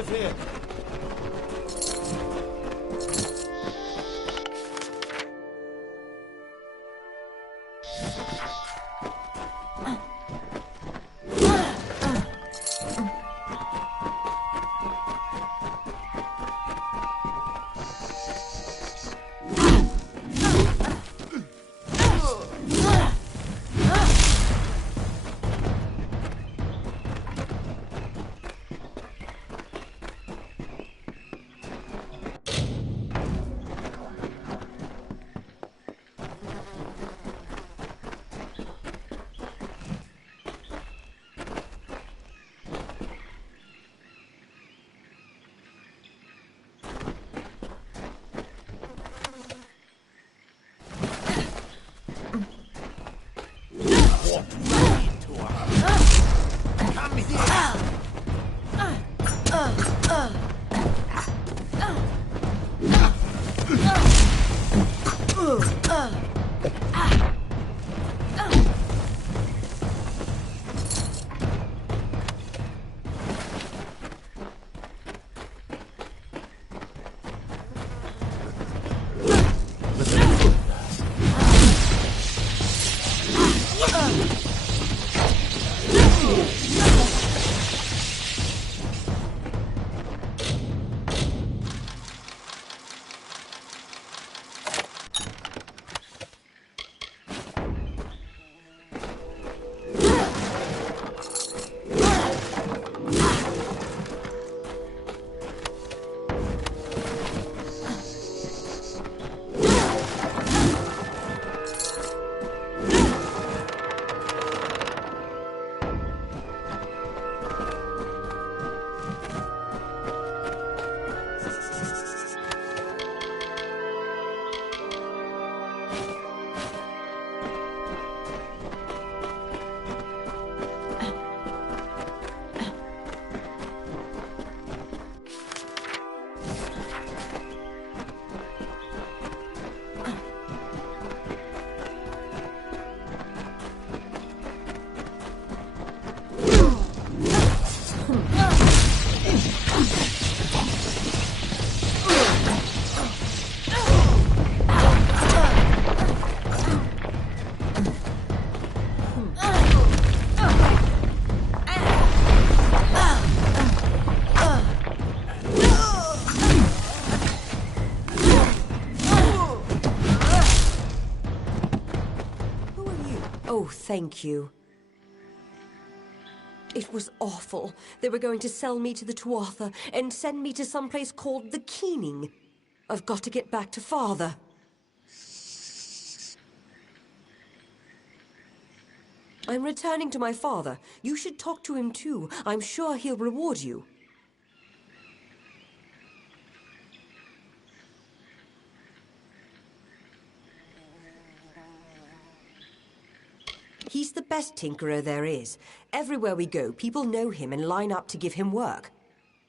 of here. Oh, thank you. It was awful. They were going to sell me to the Tuatha and send me to some place called the Keening. I've got to get back to Father. I'm returning to my father. You should talk to him too. I'm sure he'll reward you. He's the best tinkerer there is. Everywhere we go, people know him and line up to give him work.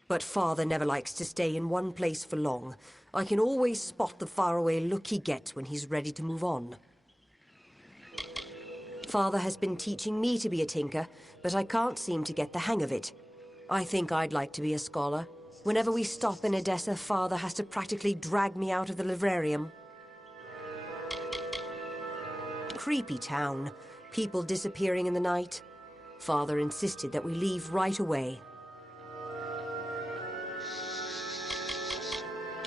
But Father never likes to stay in one place for long. I can always spot the faraway look he gets when he's ready to move on. Father has been teaching me to be a tinker, but I can't seem to get the hang of it. I think I'd like to be a scholar. Whenever we stop in Edessa, Father has to practically drag me out of the librarium. Creepy town. People disappearing in the night. Father insisted that we leave right away.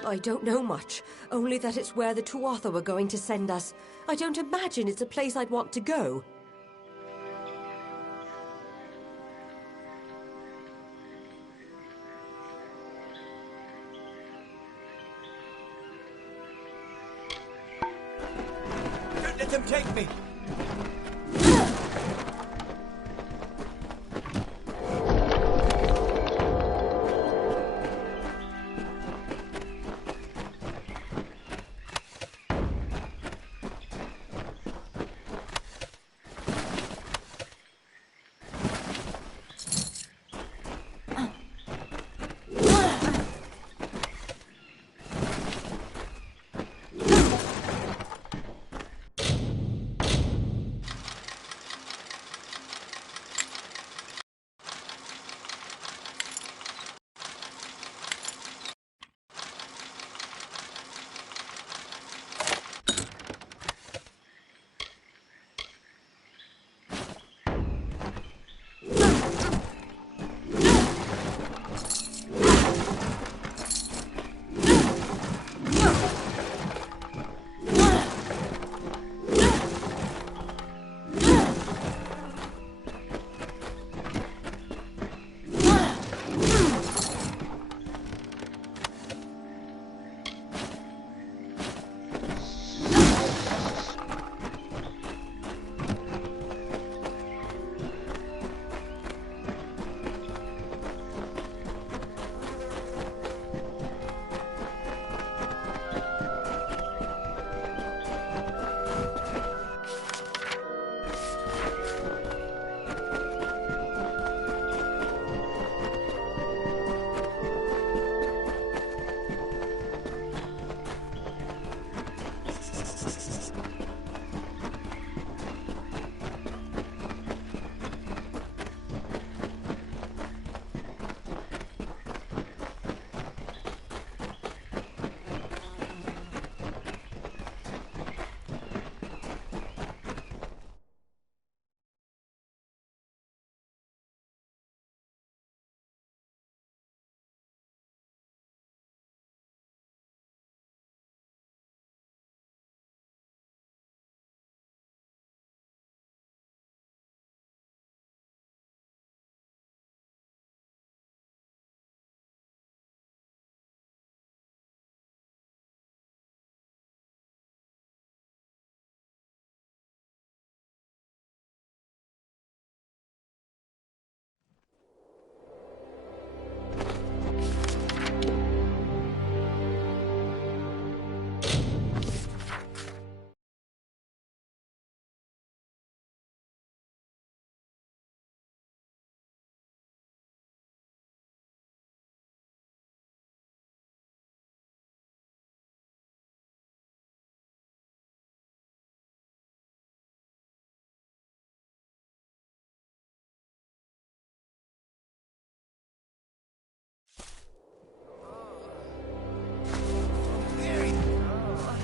I don't know much, only that it's where the Tuatha were going to send us. I don't imagine it's a place I'd want to go. Don't let them take me!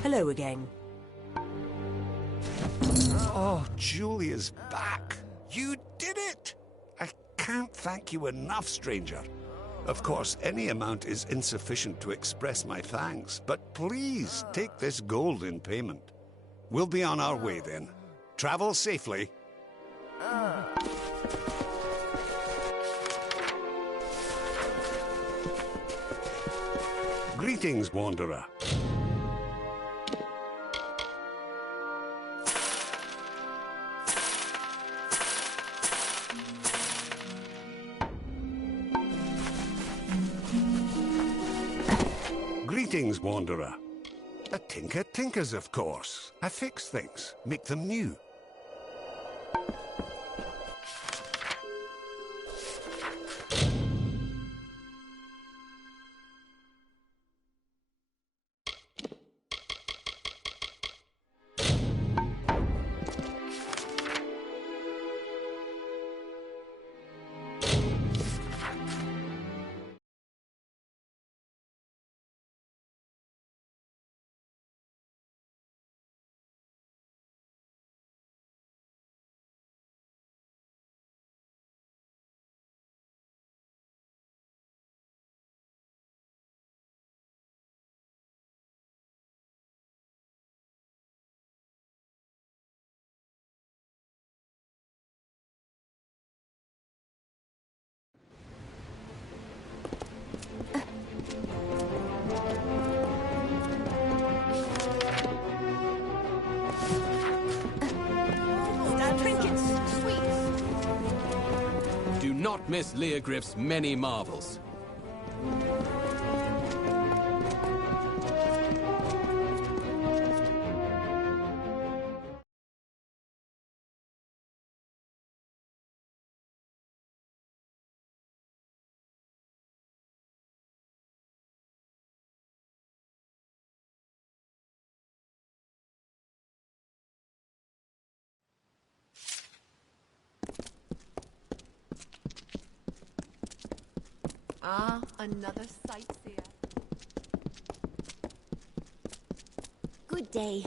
Hello again. Oh, Julia's back. You did it! I can't thank you enough, stranger. Of course, any amount is insufficient to express my thanks, but please take this gold in payment. We'll be on our way then. Travel safely. Greetings, Wanderer. Greetings, Wanderer. A tinker tinkers, of course. I fix things, make them new. Trinkets, sweets. Do not miss Leogriff's many marvels. Ah, another sightseer. Good day.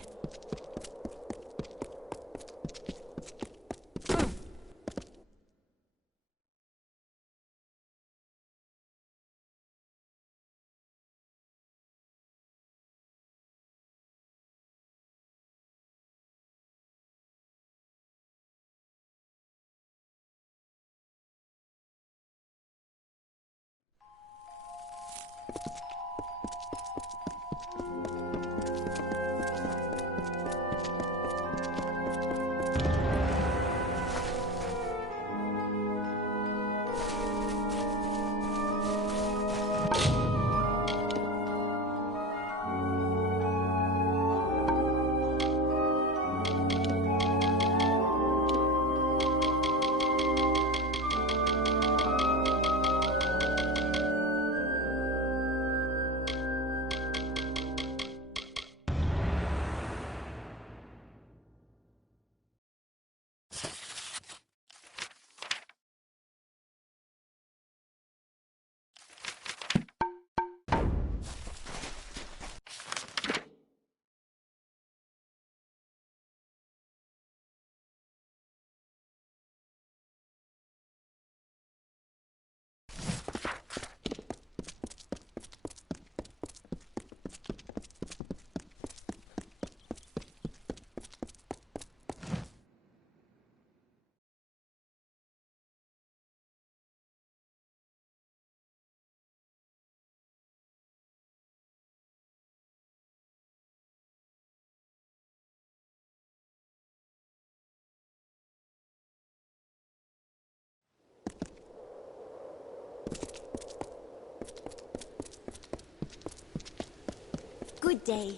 Good day.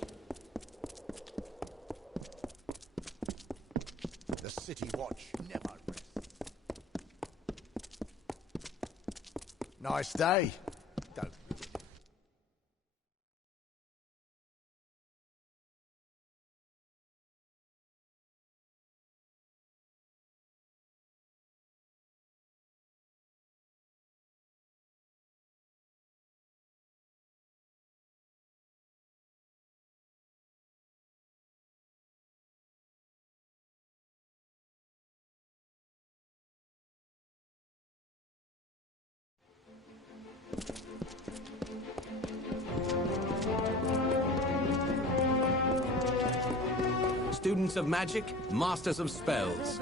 The city watch never rests. Nice day. Don't students of magic, masters of spells.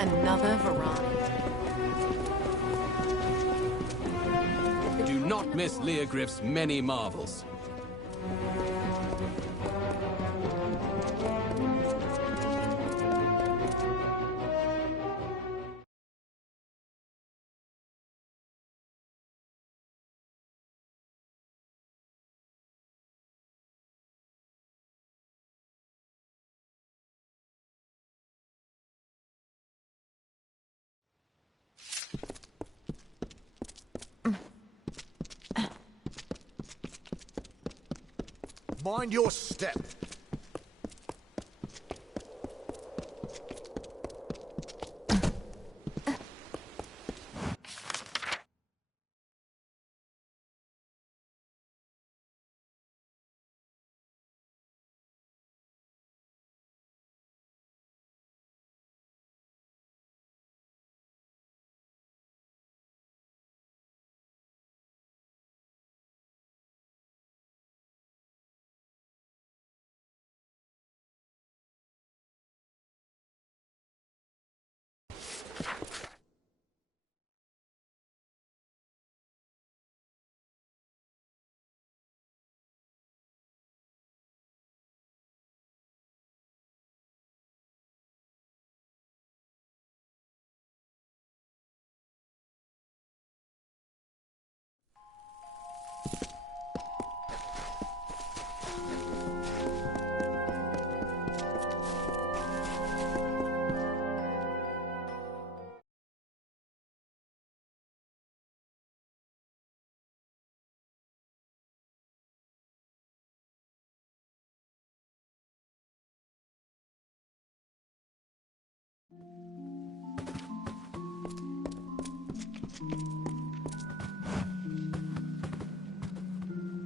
Another variety. Do not miss Leogryph's many marvels. Mind your step.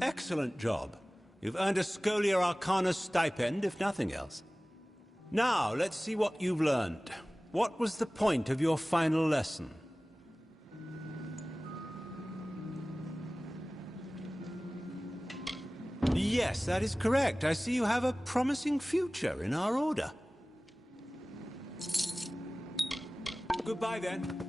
Excellent job. You've earned a Scholia Arcana stipend, if nothing else. Now, let's see what you've learned. What was the point of your final lesson? Yes, that is correct. I see you have a promising future in our order. Goodbye, then.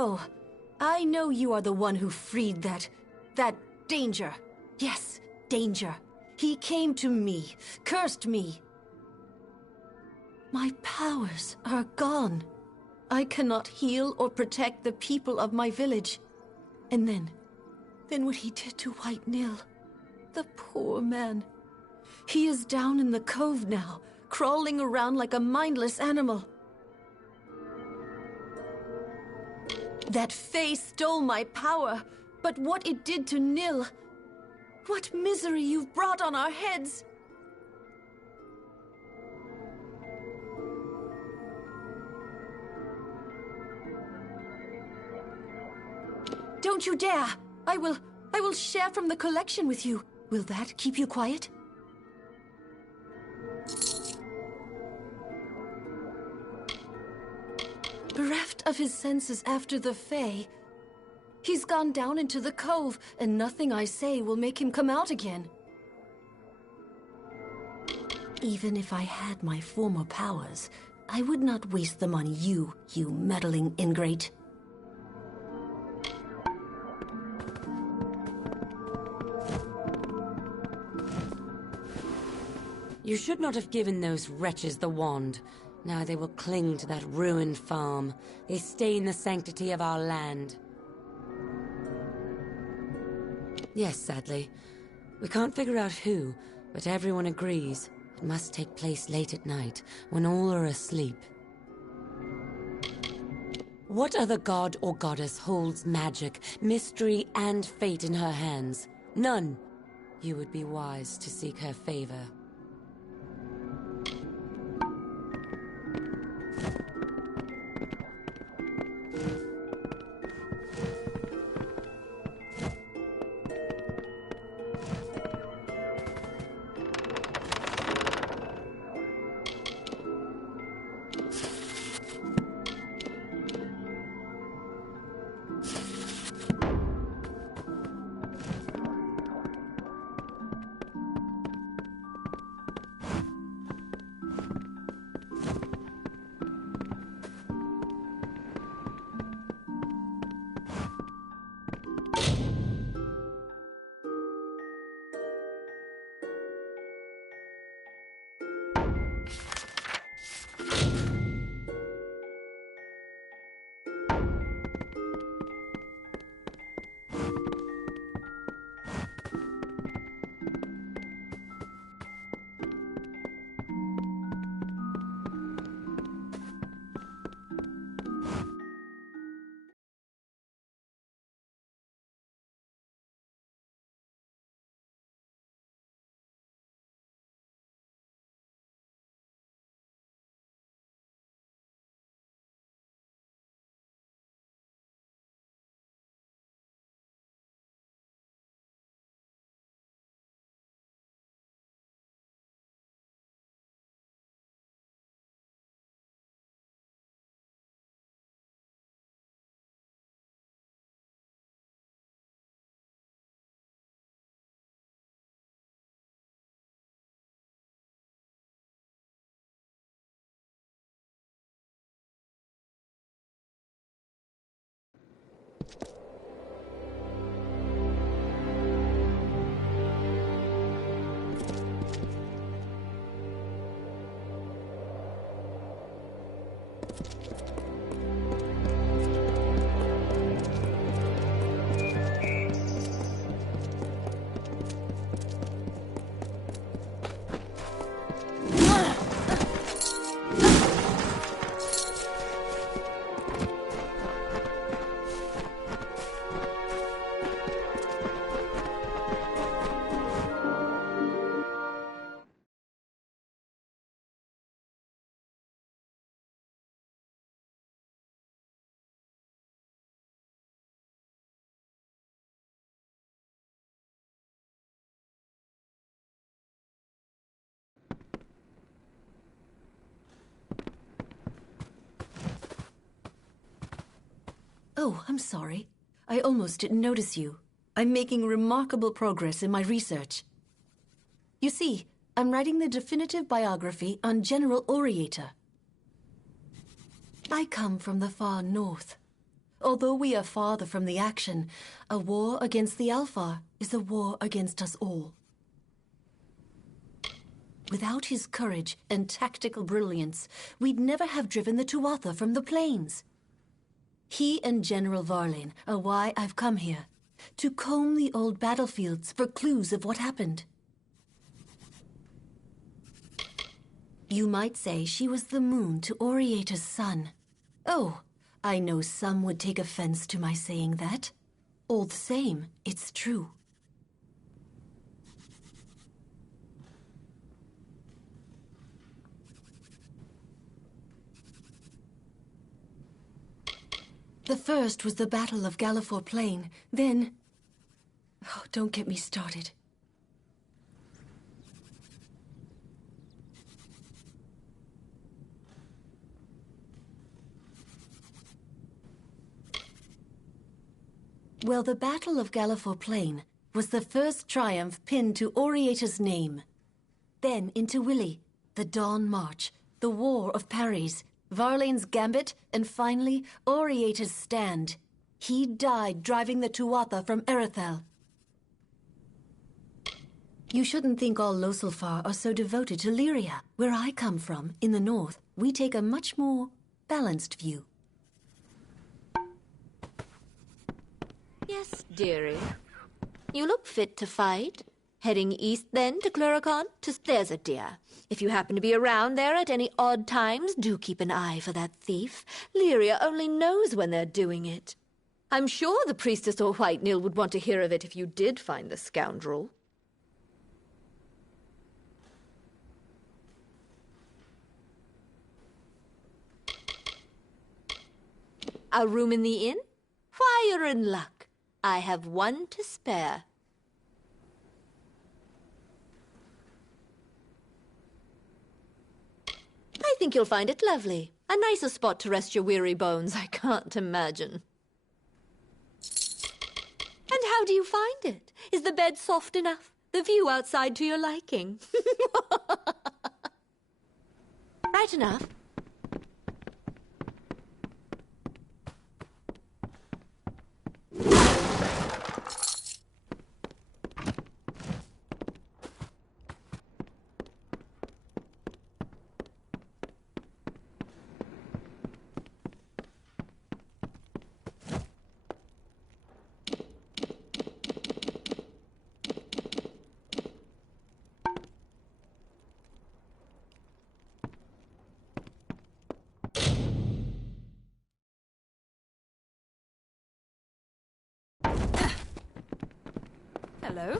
Oh, I know you are the one who freed that Danger. Yes, Danger. He came to me, cursed me. My powers are gone. I cannot heal or protect the people of my village. And then what he did to White Nil. The poor man. He is down in the cove now, crawling around like a mindless animal. That Fae stole my power, but what it did to Nil... What misery you've brought on our heads! Don't you dare! I will share from the collection with you. Will that keep you quiet? Bereft of his senses after the Fae, he's gone down into the cove, and nothing I say will make him come out again. Even if I had my former powers, I would not waste them on you, you meddling ingrate. You should not have given those wretches the wand. Now they will cling to that ruined farm. They stain the sanctity of our land. Yes, sadly. We can't figure out who, but everyone agrees it must take place late at night, when all are asleep. What other god or goddess holds magic, mystery, and fate in her hands? None. You would be wise to seek her favor. Oh, I'm sorry. I almost didn't notice you. I'm making remarkable progress in my research. You see, I'm writing the definitive biography on General Oriator. I come from the far north. Although we are farther from the action, a war against the Alfar is a war against us all. Without his courage and tactical brilliance, we'd never have driven the Tuatha from the plains. He and General Varlin are why I've come here, to comb the old battlefields for clues of what happened. You might say she was the moon to Oriata's sun. Oh, I know some would take offense to my saying that. All the same, it's true. The first was the Battle of Gallifore Plain. Then... Oh, don't get me started. Well, the Battle of Gallifore Plain was the first triumph pinned to Oriata's name. Then into Willy, the Dawn March, the War of Parries, Varlane's Gambit, and finally, Oriata's stand. He died driving the Tuatha from Erethel. You shouldn't think all Loselfar are so devoted to Lyria. Where I come from, in the north, we take a much more balanced view. Yes, dearie. You look fit to fight. Heading east, then, to Cluricon? There's a dear. If you happen to be around there at any odd times, do keep an eye for that thief. Lyria only knows when they're doing it. I'm sure the priestess or White Nil would want to hear of it if you did find the scoundrel. A room in the inn? Why, you're in luck. I have one to spare. I think you'll find it lovely. A nicer spot to rest your weary bones, I can't imagine. And how do you find it? Is the bed soft enough? The view outside to your liking? Right enough. Hello?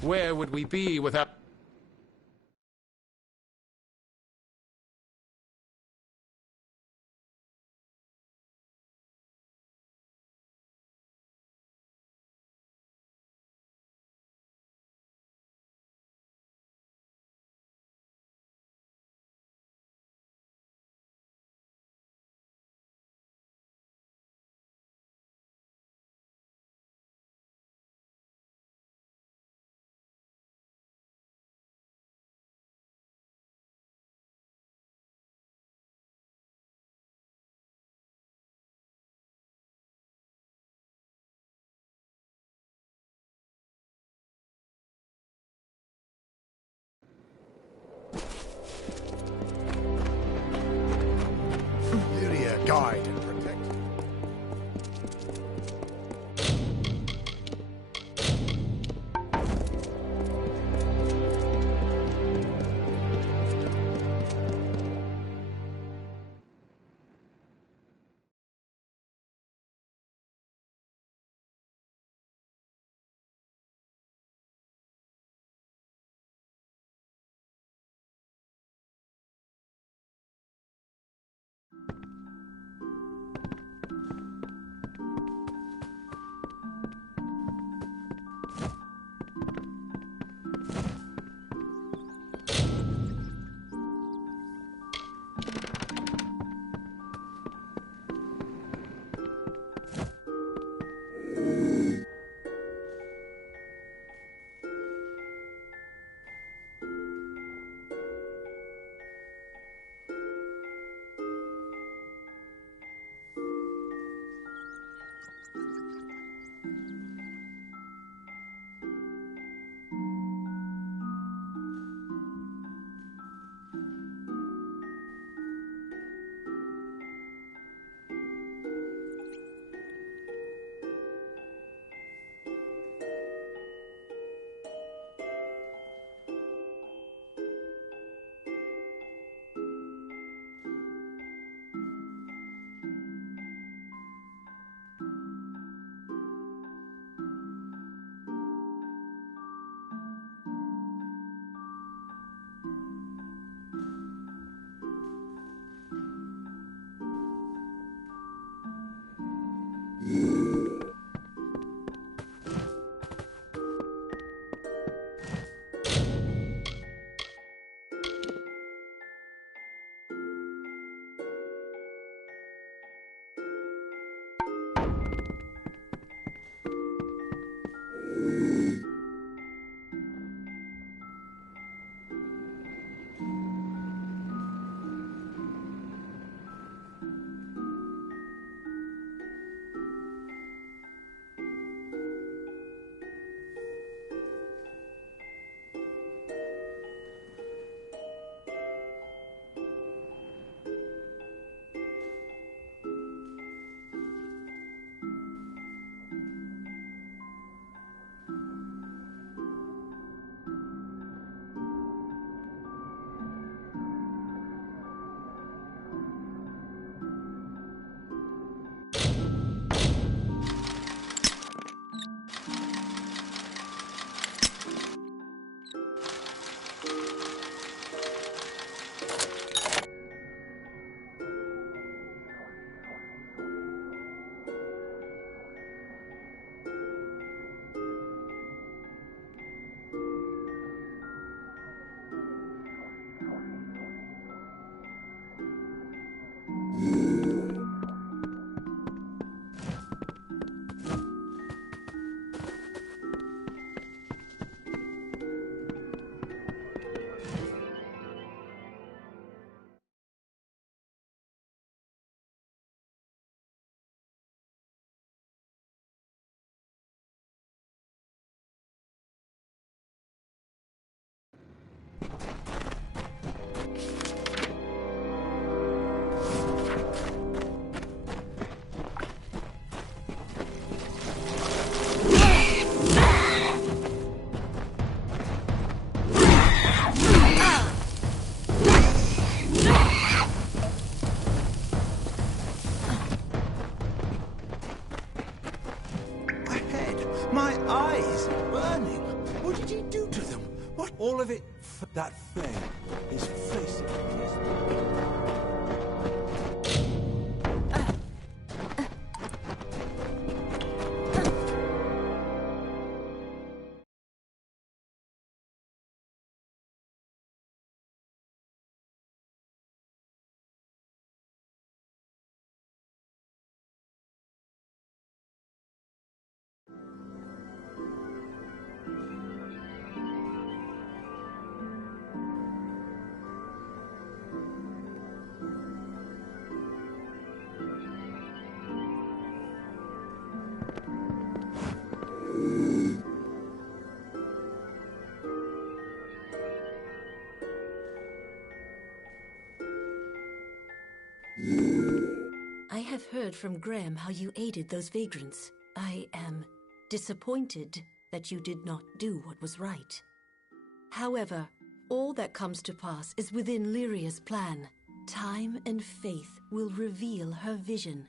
Where would we be without... guide and protect. All of it for that thing is face it. heard from Graham how you aided those vagrants. I am disappointed that you did not do what was right. However, all that comes to pass is within Lyria's plan. Time and faith will reveal her vision.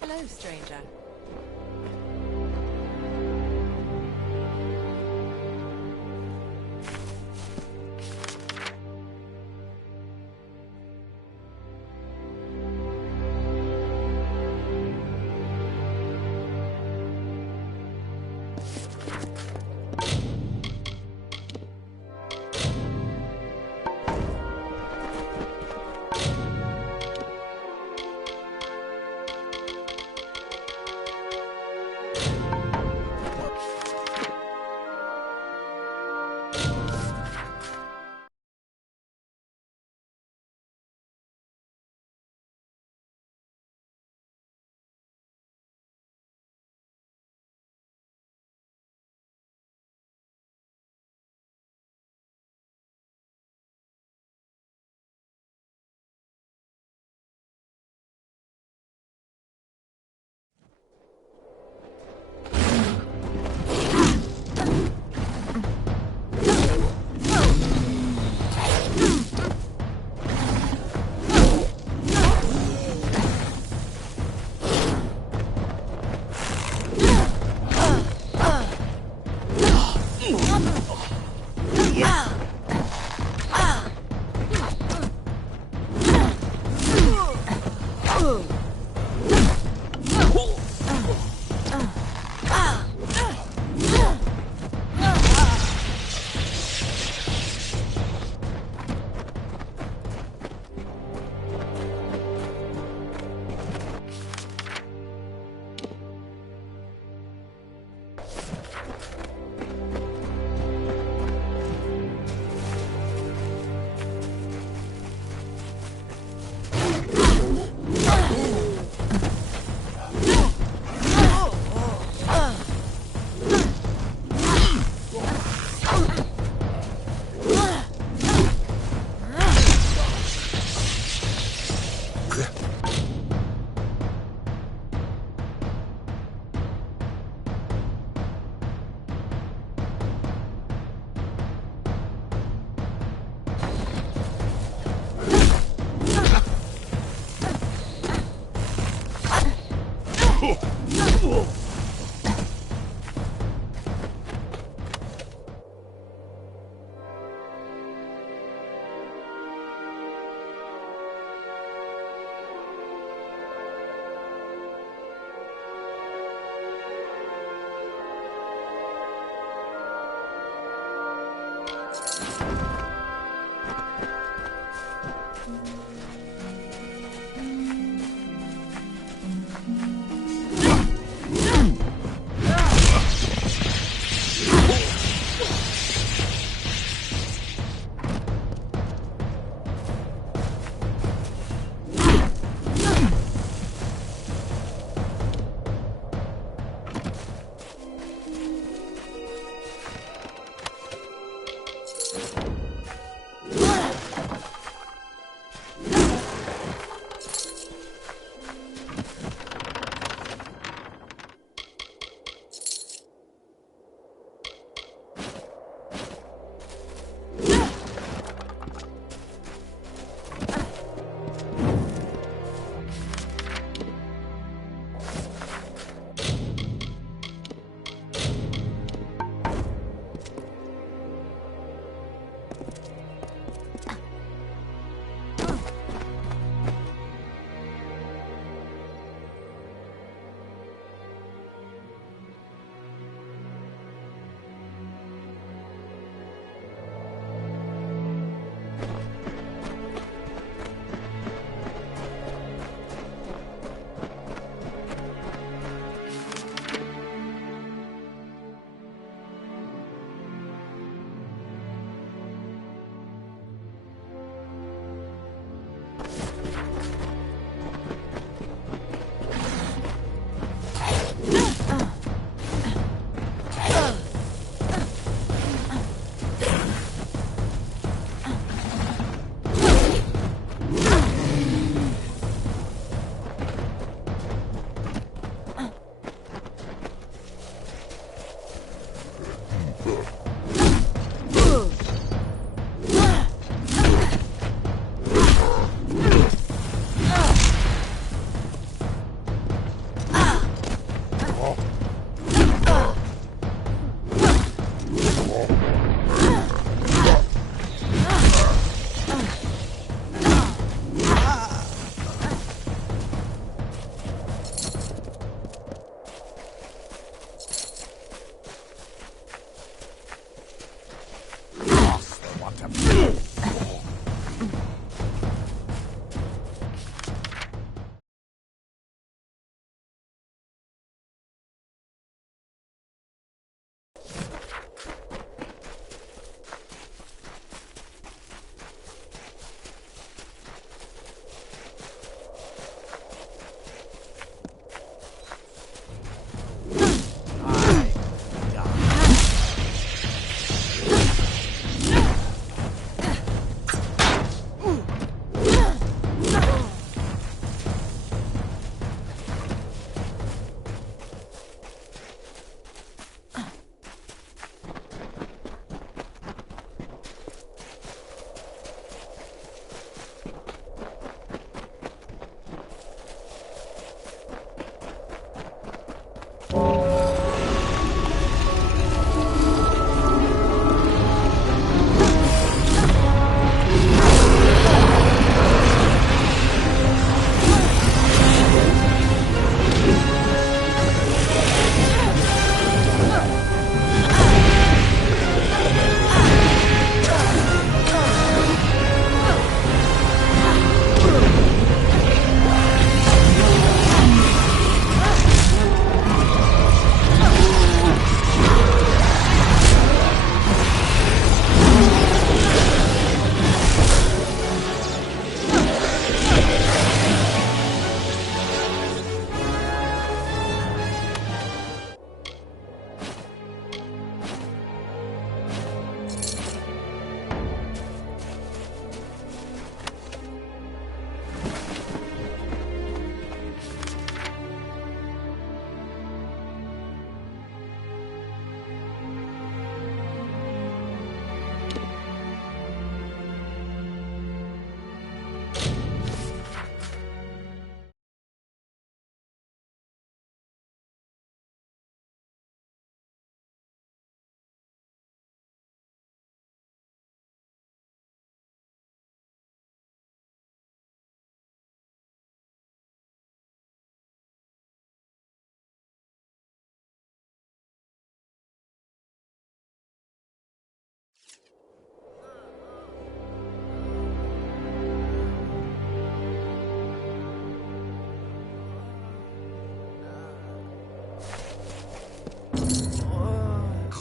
Hello, stranger.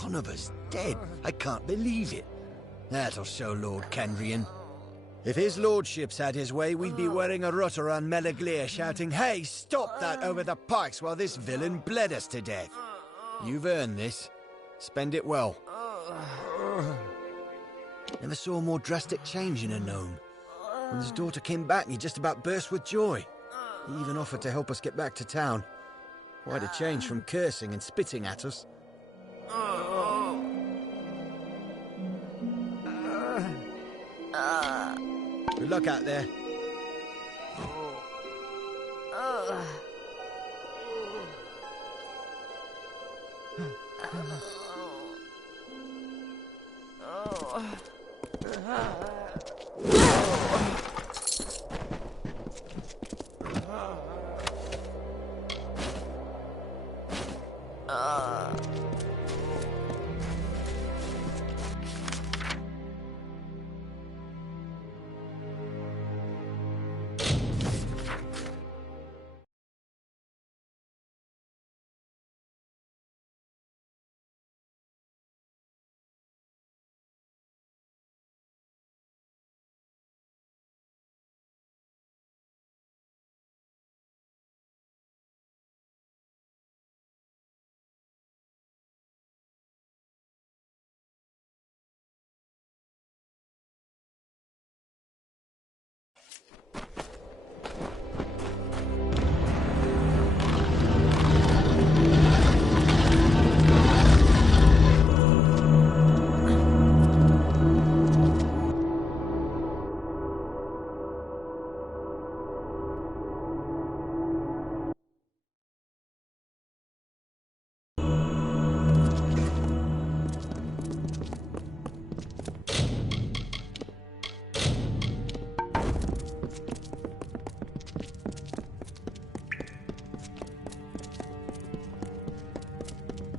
One of us dead. I can't believe it. That'll show Lord Kendrian. If his lordship's had his way, we'd be wearing a rut around Melaglir shouting, "Hey, stop that over the pikes while this villain bled us to death." You've earned this. Spend it well. Never saw a more drastic change in a gnome. When his daughter came back, he just about burst with joy. He even offered to help us get back to town. Quite a change from cursing and spitting at us. Good luck out there.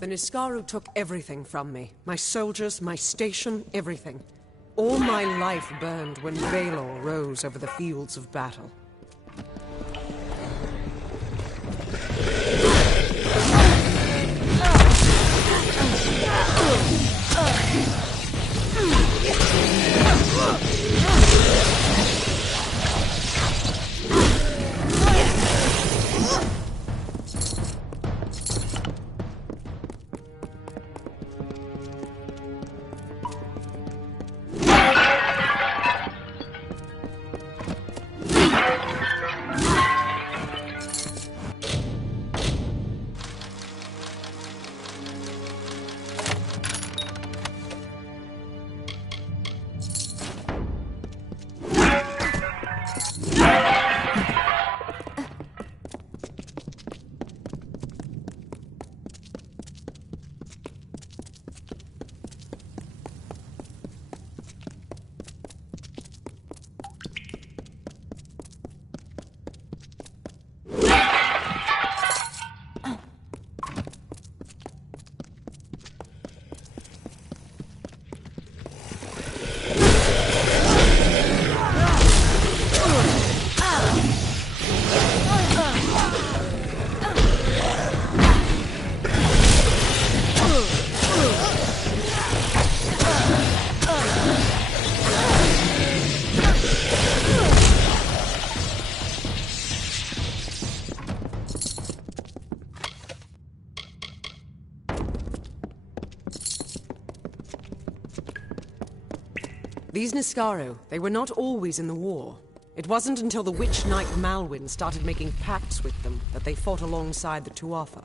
The Niskaru took everything from me. My soldiers, my station, everything. All my life burned when Valor rose over the fields of battle. These Niskaru, they were not always in the war. It wasn't until the Witch Knight Malwyn started making pacts with them that they fought alongside the Tuatha.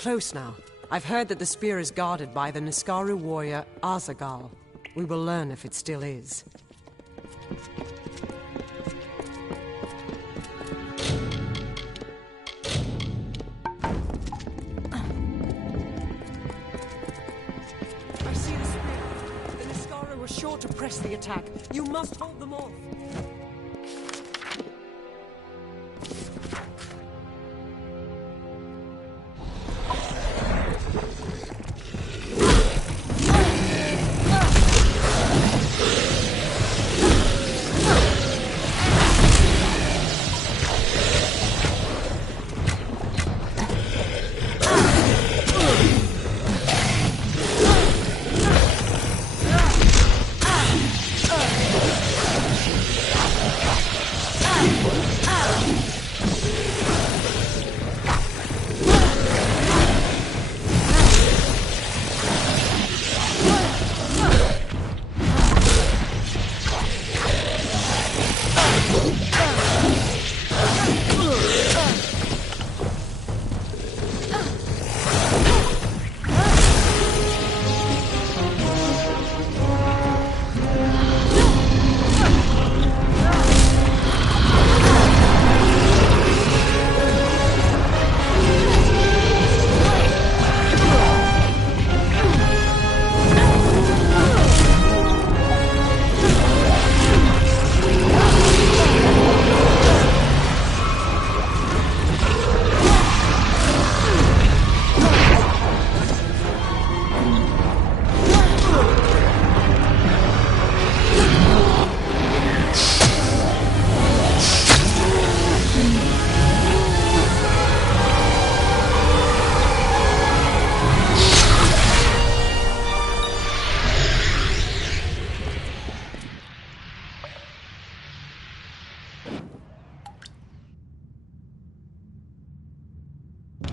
close now. I've heard that the spear is guarded by the Niskaru warrior Azagal. We will learn if it still is. I see the spear. The Niskaru are sure to press the attack. You must hold them off.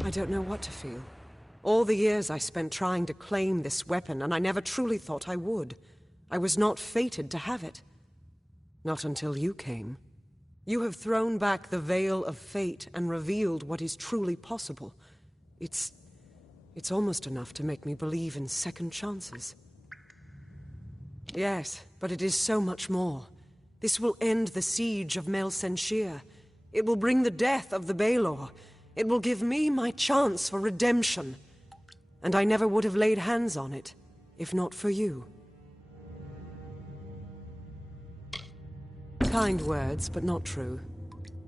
I don't know what to feel. All the years I spent trying to claim this weapon, and I never truly thought I would. I was not fated to have it. Not until you came. You have thrown back the veil of fate and revealed what is truly possible. It's almost enough to make me believe in second chances. Yes, but it is so much more. This will end the siege of Mel Senshir. It will bring the death of the Baelor. It will give me my chance for redemption. And I never would have laid hands on it, if not for you. Kind words, but not true.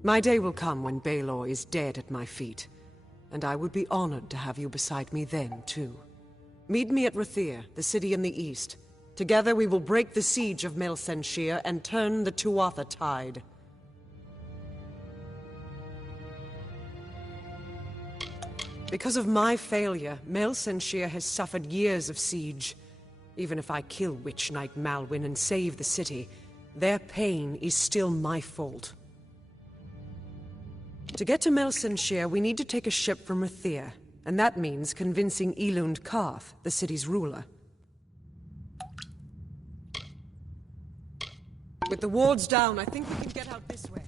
My day will come when Baelor is dead at my feet, and I would be honored to have you beside me then, too. Meet me at Rathir, the city in the east. Together we will break the siege of Mel Senshir and turn the Tuatha tide. Because of my failure, Mel Senshir has suffered years of siege. Even if I kill Witch Knight Malwyn and save the city, their pain is still my fault. To get to Mel Senshir, we need to take a ship from Rathir, and that means convincing Elund Karth, the city's ruler. With the wards down, I think we can get out this way.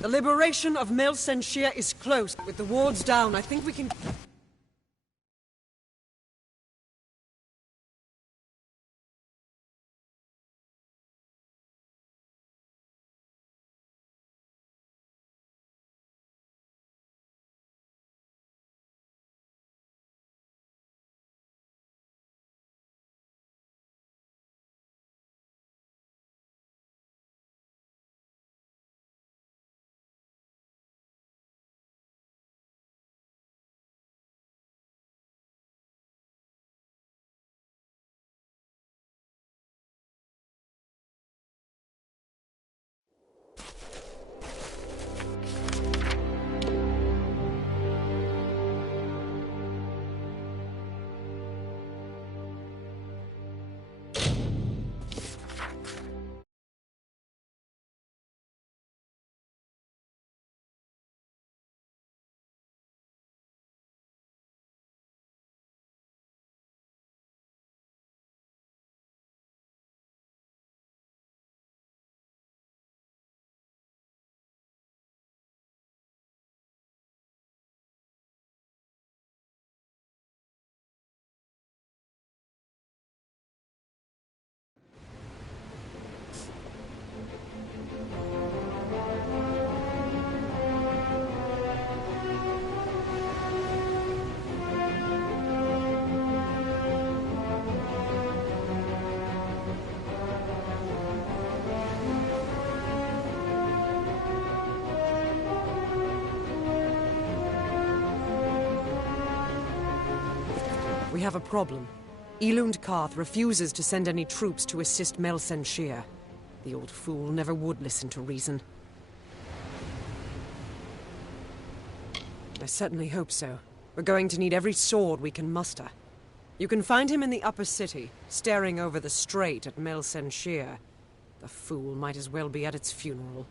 The liberation of Mel Senshir is close. With the wards down, I think we can... We have a problem. Elund Karth refuses to send any troops to assist Mel Senshir. The old fool never would listen to reason. I certainly hope so. We're going to need every sword we can muster. You can find him in the upper city, staring over the strait at Mel Senshir. The fool might as well be at its funeral.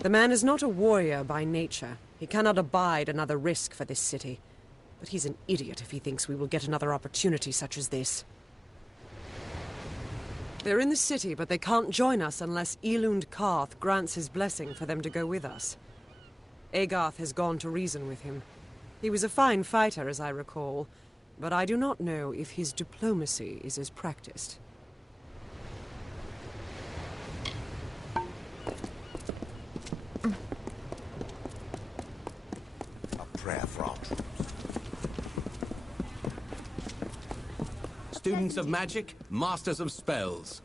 The man is not a warrior by nature. He cannot abide another risk for this city. But he's an idiot if he thinks we will get another opportunity such as this. They're in the city, but they can't join us unless Elund Karth grants his blessing for them to go with us. Agarth has gone to reason with him. He was a fine fighter, as I recall, but I do not know if his diplomacy is as practiced. A prayer for our troops. Students of magic, masters of spells.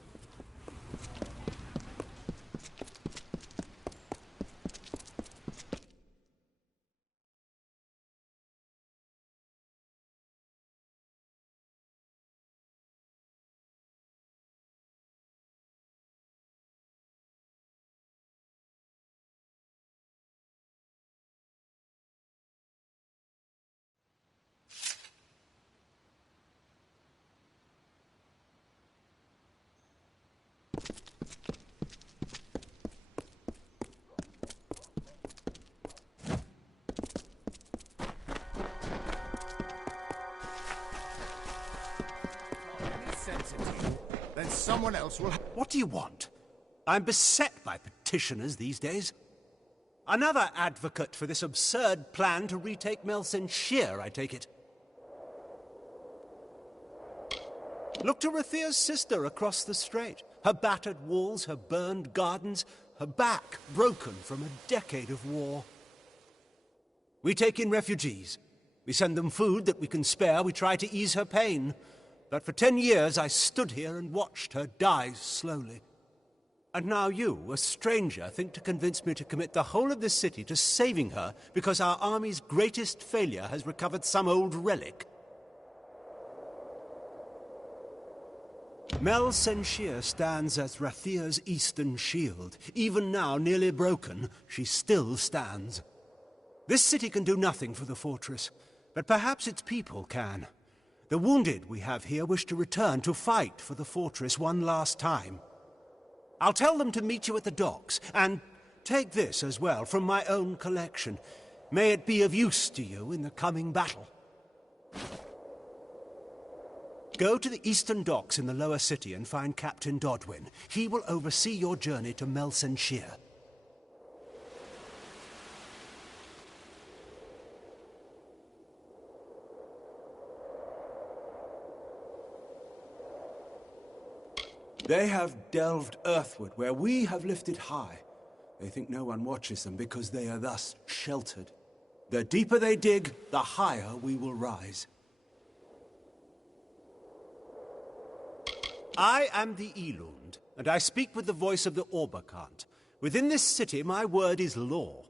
Then someone else will... What do you want? I'm beset by petitioners these days. Another advocate for this absurd plan to retake Mel Senshir, I take it. Look to Rathir's sister across the strait. Her battered walls, her burned gardens, her back broken from a decade of war. We take in refugees. We send them food that we can spare. We try to ease her pain. But for 10 years I stood here and watched her die slowly. And now you, a stranger, think to convince me to commit the whole of this city to saving her because our army's greatest failure has recovered some old relic. Mel Senshir stands as Rathir's eastern shield. Even now, nearly broken, she still stands. This city can do nothing for the fortress, but perhaps its people can. The wounded we have here wish to return to fight for the fortress one last time. I'll tell them to meet you at the docks, and take this as well from my own collection. May it be of use to you in the coming battle. Go to the eastern docks in the lower city and find Captain Dodwin. He will oversee your journey to Mel Senshir. They have delved earthward where we have lifted high. They think no one watches them because they are thus sheltered. The deeper they dig, the higher we will rise. I am the Elund, and I speak with the voice of the Orbakant. Within this city, my word is law.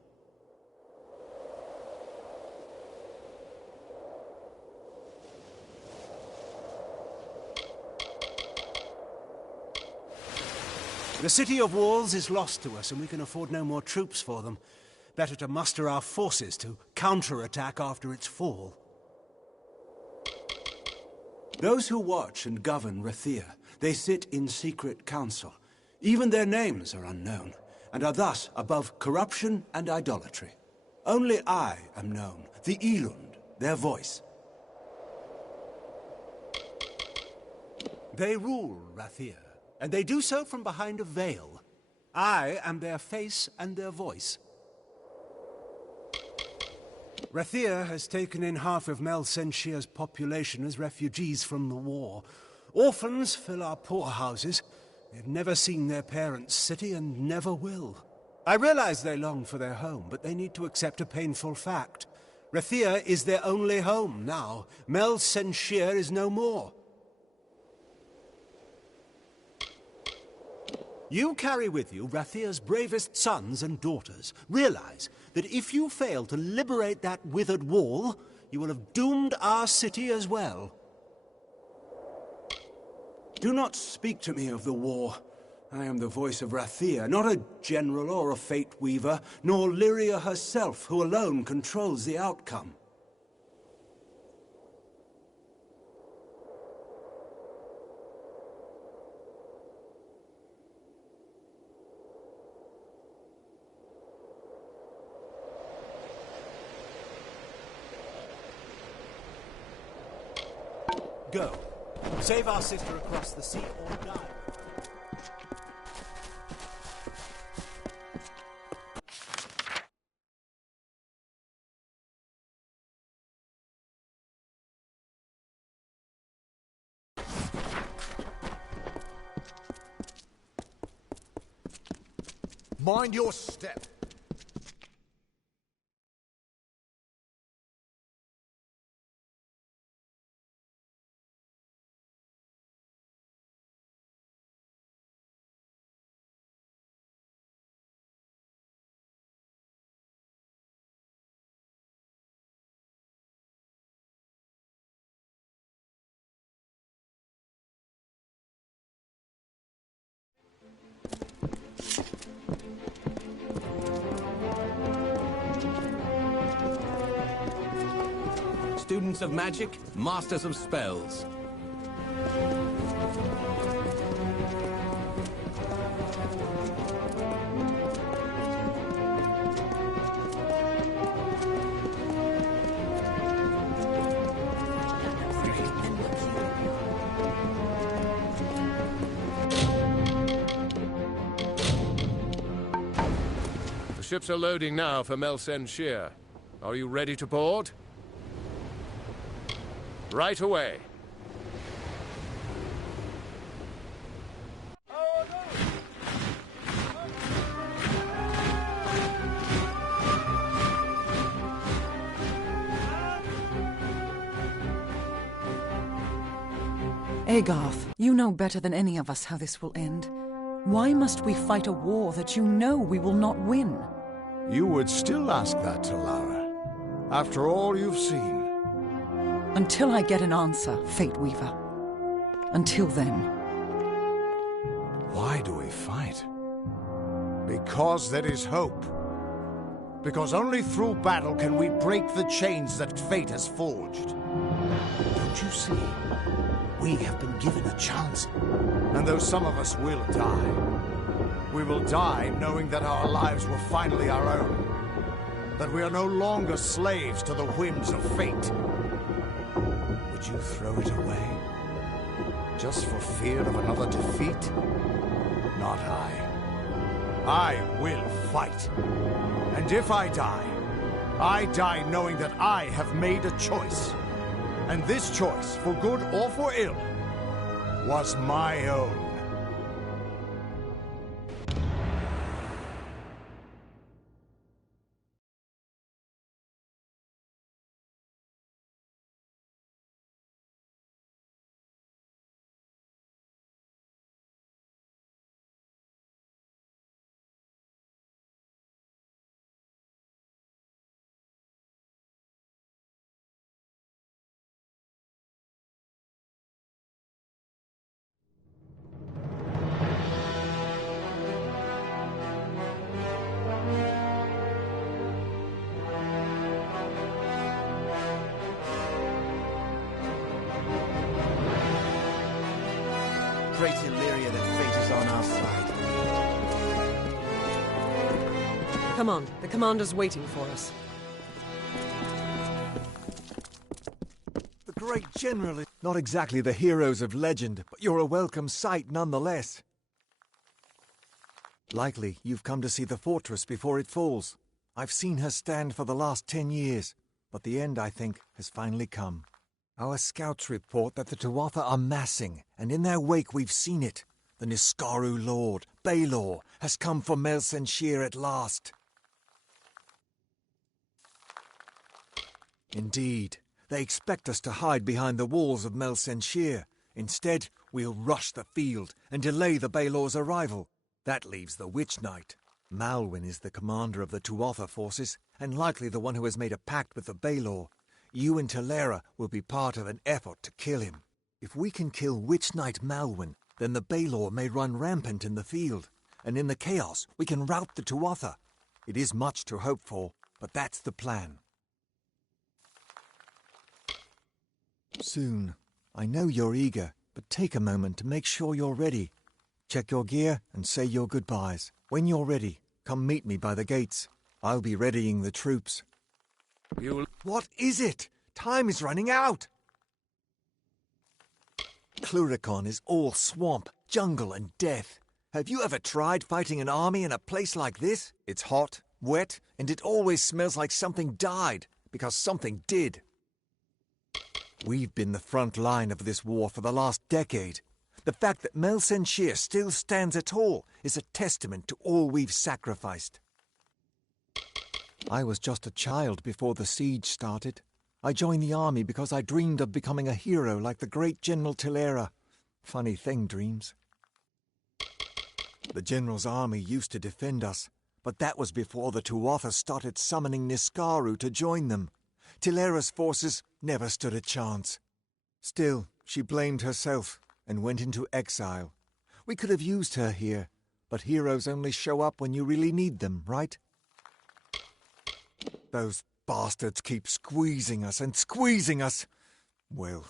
The City of Walls is lost to us, and we can afford no more troops for them. Better to muster our forces to counterattack after its fall. Those who watch and govern Rathir, they sit in secret council. Even their names are unknown, and are thus above corruption and idolatry. Only I am known, the Elund, their voice. They rule Rathir, and they do so from behind a veil. I am their face and their voice. Rathir has taken in half of Mel Senshir's population as refugees from the war. Orphans fill our poorhouses. They've never seen their parents' city and never will. I realize they long for their home, but they need to accept a painful fact. Rathir is their only home now. Mel Senshir is no more. You carry with you Rathir's bravest sons and daughters. Realize that if you fail to liberate that withered wall, you will have doomed our city as well. Do not speak to me of the war. I am the voice of Rathia, not a general or a fate weaver, nor Lyria herself, who alone controls the outcome. Go. Save our sister across the sea or die. Mind your step. Students of magic, masters of spells. The ships are loading now for Melsen Shear. Are you ready to board? Right away. Agarth, you know better than any of us how this will end. Why must we fight a war that you know we will not win? You would still ask that to Lara, after all you've seen. Until I get an answer, Fate Weaver. Until then. Why do we fight? Because there is hope. Because only through battle can we break the chains that fate has forged. Don't you see? We have been given a chance. And though some of us will die, we will die knowing that our lives were finally our own. That we are no longer slaves to the whims of fate. Would you throw it away? Just for fear of another defeat? Not I. I will fight. And if I die knowing that I have made a choice. And this choice, for good or for ill, was my own. Pray to Lyria that fate is on our side. Come on, the commander's waiting for us. The great general is not exactly the heroes of legend, but you're a welcome sight nonetheless. Likely you've come to see the fortress before it falls. I've seen her stand for the last 10 years, but the end, I think, has finally come. Our scouts report that the Tuatha are massing, and in their wake we've seen it. The Niskaru Lord, Baelor, has come for Melsen Shear at last. Indeed, they expect us to hide behind the walls of Melsen Shear. Instead, we'll rush the field and delay the Baelor's arrival. That leaves the Witch Knight. Malwyn is the commander of the Tuatha forces, and likely the one who has made a pact with the Baelor. You and Talera will be part of an effort to kill him. If we can kill Witch Knight Malwyn, then the Baelor may run rampant in the field, and in the chaos we can rout the Tuatha. It is much to hope for, but that's the plan. Soon. I know you're eager, but take a moment to make sure you're ready. Check your gear and say your goodbyes. When you're ready, come meet me by the gates. I'll be readying the troops. What is it? Time is running out! Cluricon is all swamp, jungle and death. Have you ever tried fighting an army in a place like this? It's hot, wet, and it always smells like something died, because something did. We've been the front line of this war for the last decade. The fact that Mel Senshir still stands at all is a testament to all we've sacrificed. I was just a child before the siege started. I joined the army because I dreamed of becoming a hero like the great General Talera. Funny thing, dreams. The General's army used to defend us, but that was before the Tuatha started summoning Niskaru to join them. Talera's forces never stood a chance. Still, she blamed herself and went into exile. We could have used her here, but heroes only show up when you really need them, right? Those bastards keep squeezing us and squeezing us. Well,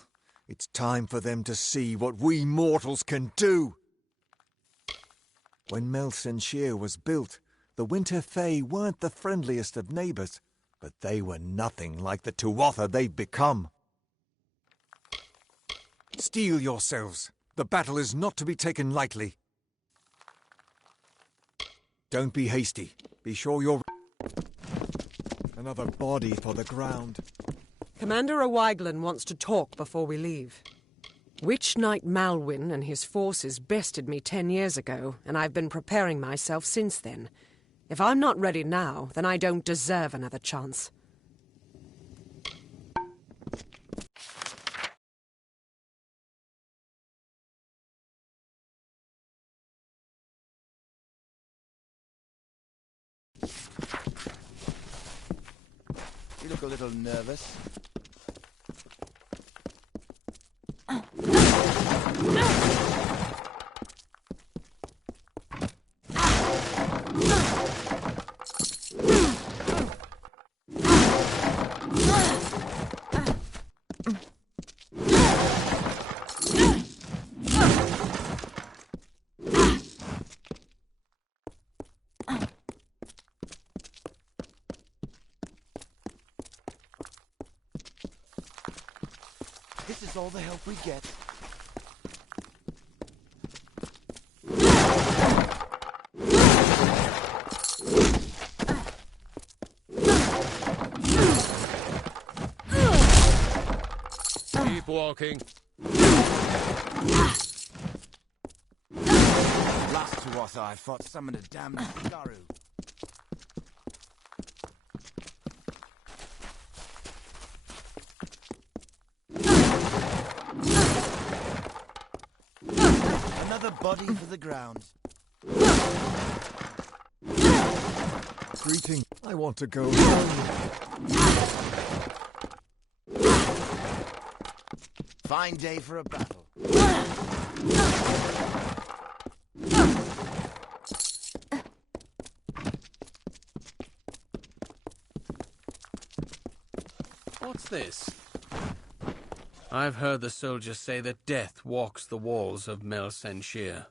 it's time for them to see what we mortals can do. When Mel Senshir was built, the Winter Fae weren't the friendliest of neighbours, but they were nothing like the Tuatha they've become. Steel yourselves. The battle is not to be taken lightly. Don't be hasty. Be sure you're... Another body for the ground. Commander O'Wyglen wants to talk before we leave. Witch Knight Malwyn and his forces bested me 10 years ago, and I've been preparing myself since then. If I'm not ready now, then I don't deserve another chance. You look a little nervous. This is all the help we get. Keep walking. Last Tuatha I fought summoned a damned Garu. Another body for the ground. Greeting. I want to go home. Fine day for a battle. What's this? I've heard the soldiers say that death walks the walls of Mel Senshir.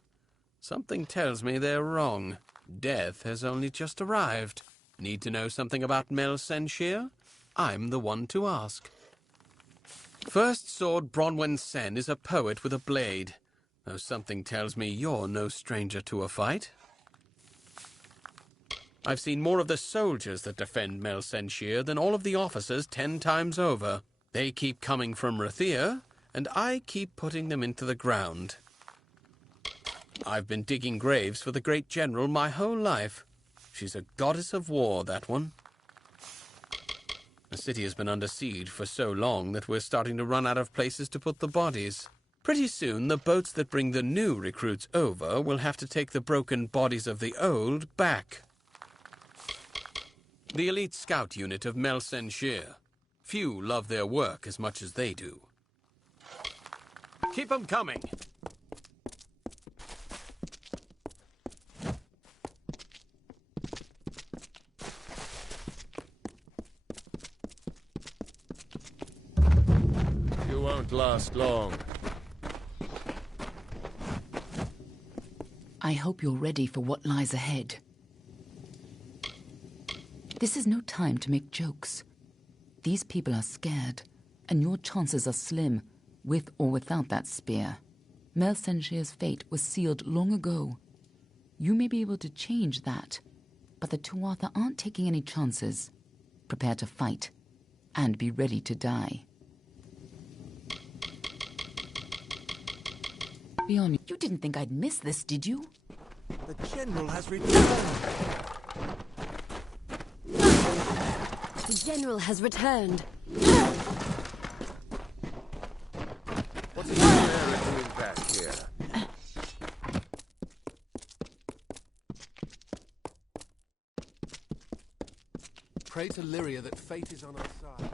Something tells me they're wrong. Death has only just arrived. Need to know something about Mel Senshir? I'm the one to ask. First Sword Bronwyn Sen is a poet with a blade, though something tells me you're no stranger to a fight. I've seen more of the soldiers that defend Mel Senshir than all of the officers 10 times over. They keep coming from Rathir, and I keep putting them into the ground. I've been digging graves for the great general my whole life. She's a goddess of war, that one. The city has been under siege for so long that we're starting to run out of places to put the bodies. Pretty soon, the boats that bring the new recruits over will have to take the broken bodies of the old back. The elite scout unit of Mel Senshir. Few love their work as much as they do. Keep them coming. You won't last long. I hope you're ready for what lies ahead. This is no time to make jokes. These people are scared, and your chances are slim, with or without that spear. Mel Senshir's fate was sealed long ago. You may be able to change that, but the Tuatha aren't taking any chances. Prepare to fight, and be ready to die. Beyond, you didn't think I'd miss this, did you? The General has returned! The General has returned. What's the Rera doing back here? Pray to Lyria that fate is on our side.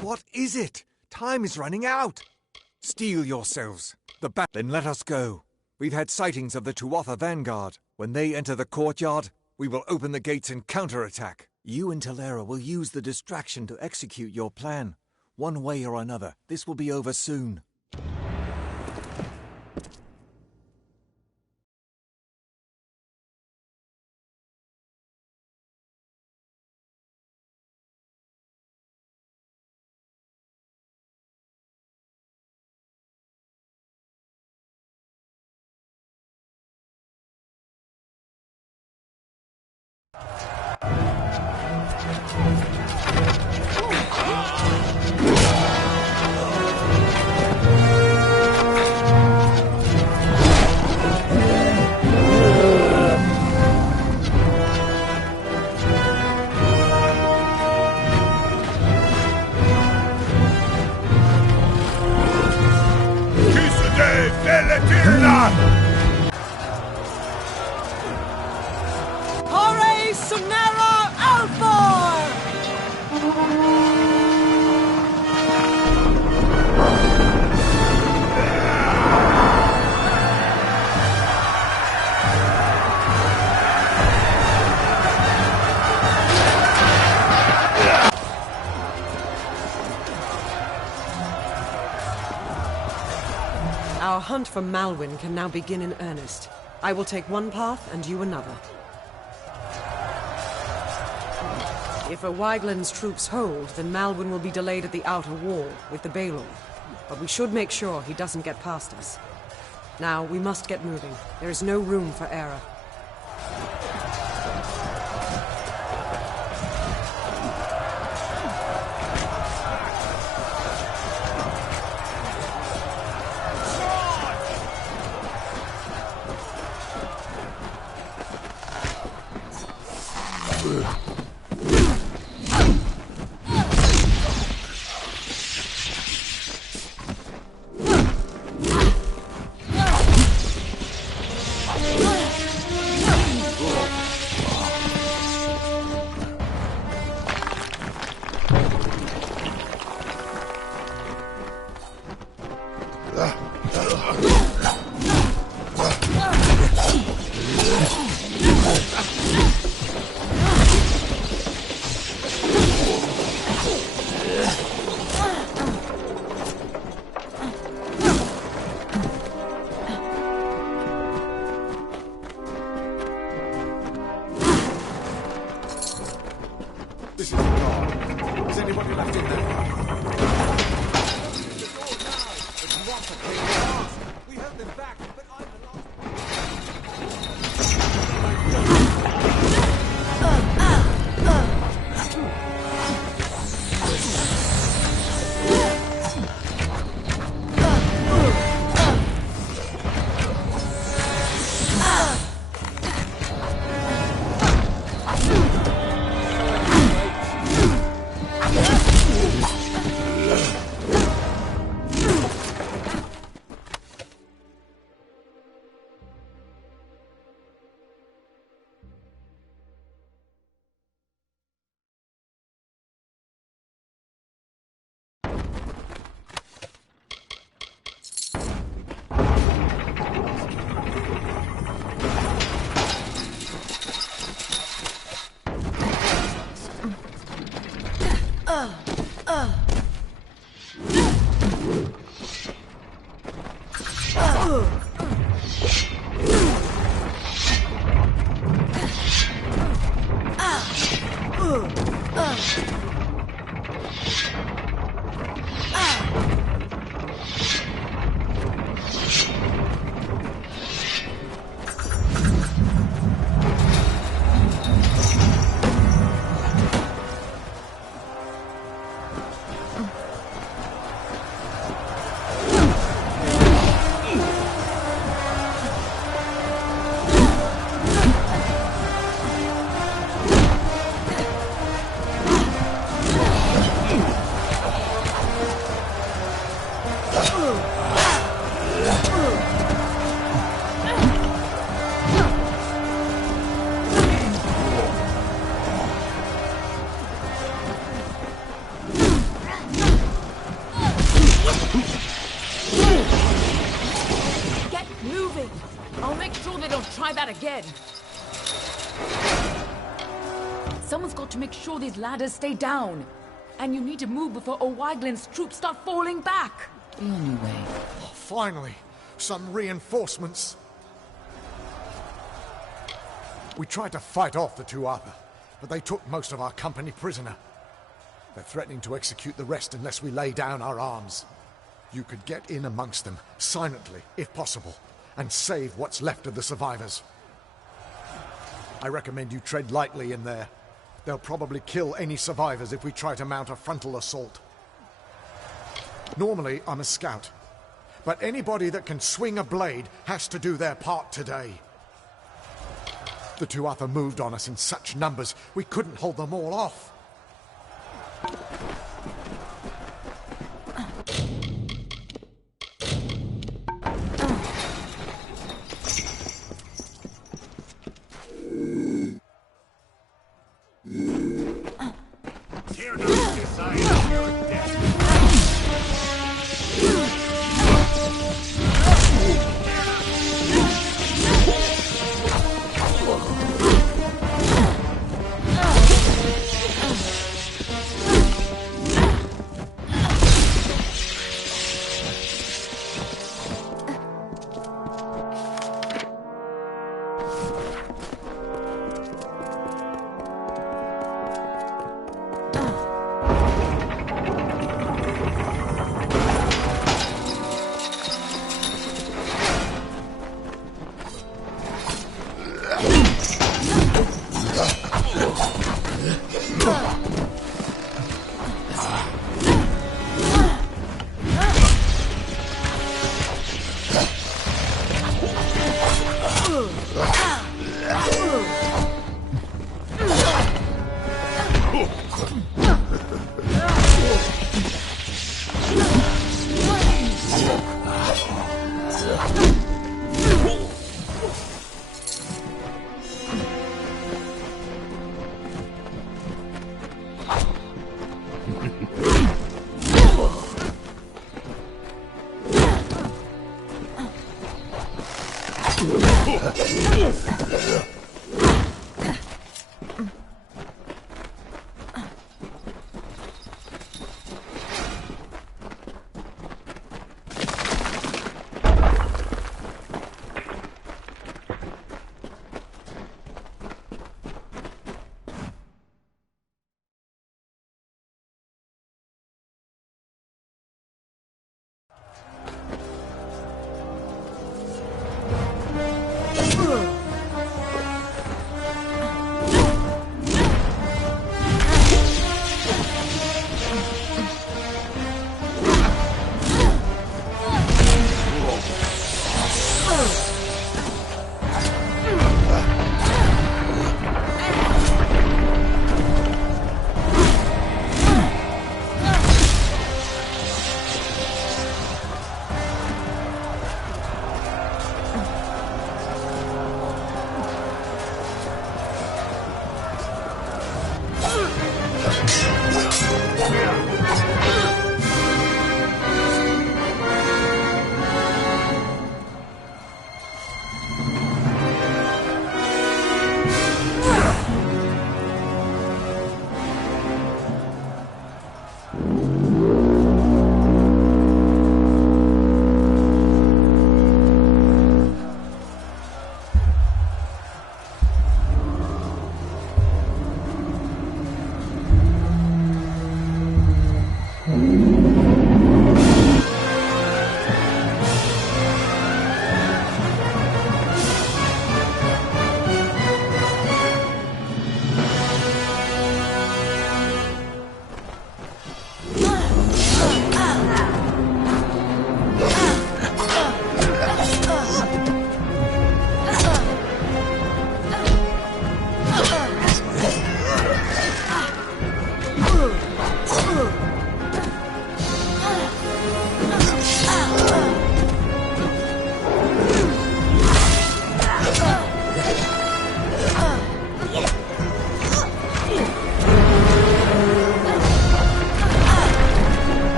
What is it? Time is running out! Steel yourselves. Then let us go. We've had sightings of the Tuatha Vanguard. When they enter the courtyard, we will open the gates and counterattack. You and Talera will use the distraction to execute your plan. One way or another, this will be over soon. Our hunt for Malwyn can now begin in earnest. I will take one path and you another. If Wygland's troops hold, then Malwyn will be delayed at the outer wall with the Balor. But we should make sure he doesn't get past us. Now, we must get moving. There is no room for error. This is wrong. Is anybody left in there? We held them back, but I'm the last. Yeah. Again. Someone's got to make sure these ladders stay down. And you need to move before O'Wyglin's troops start falling back. Be on your way. Oh, finally, some reinforcements. We tried to fight off the Tuatha, but they took most of our company prisoner. They're threatening to execute the rest unless we lay down our arms. You could get in amongst them, silently, if possible, and save what's left of the survivors. I recommend you tread lightly in there. They'll probably kill any survivors if we try to mount a frontal assault. Normally, I'm a scout, but anybody that can swing a blade has to do their part today. The Tuatha moved on us in such numbers, we couldn't hold them all off.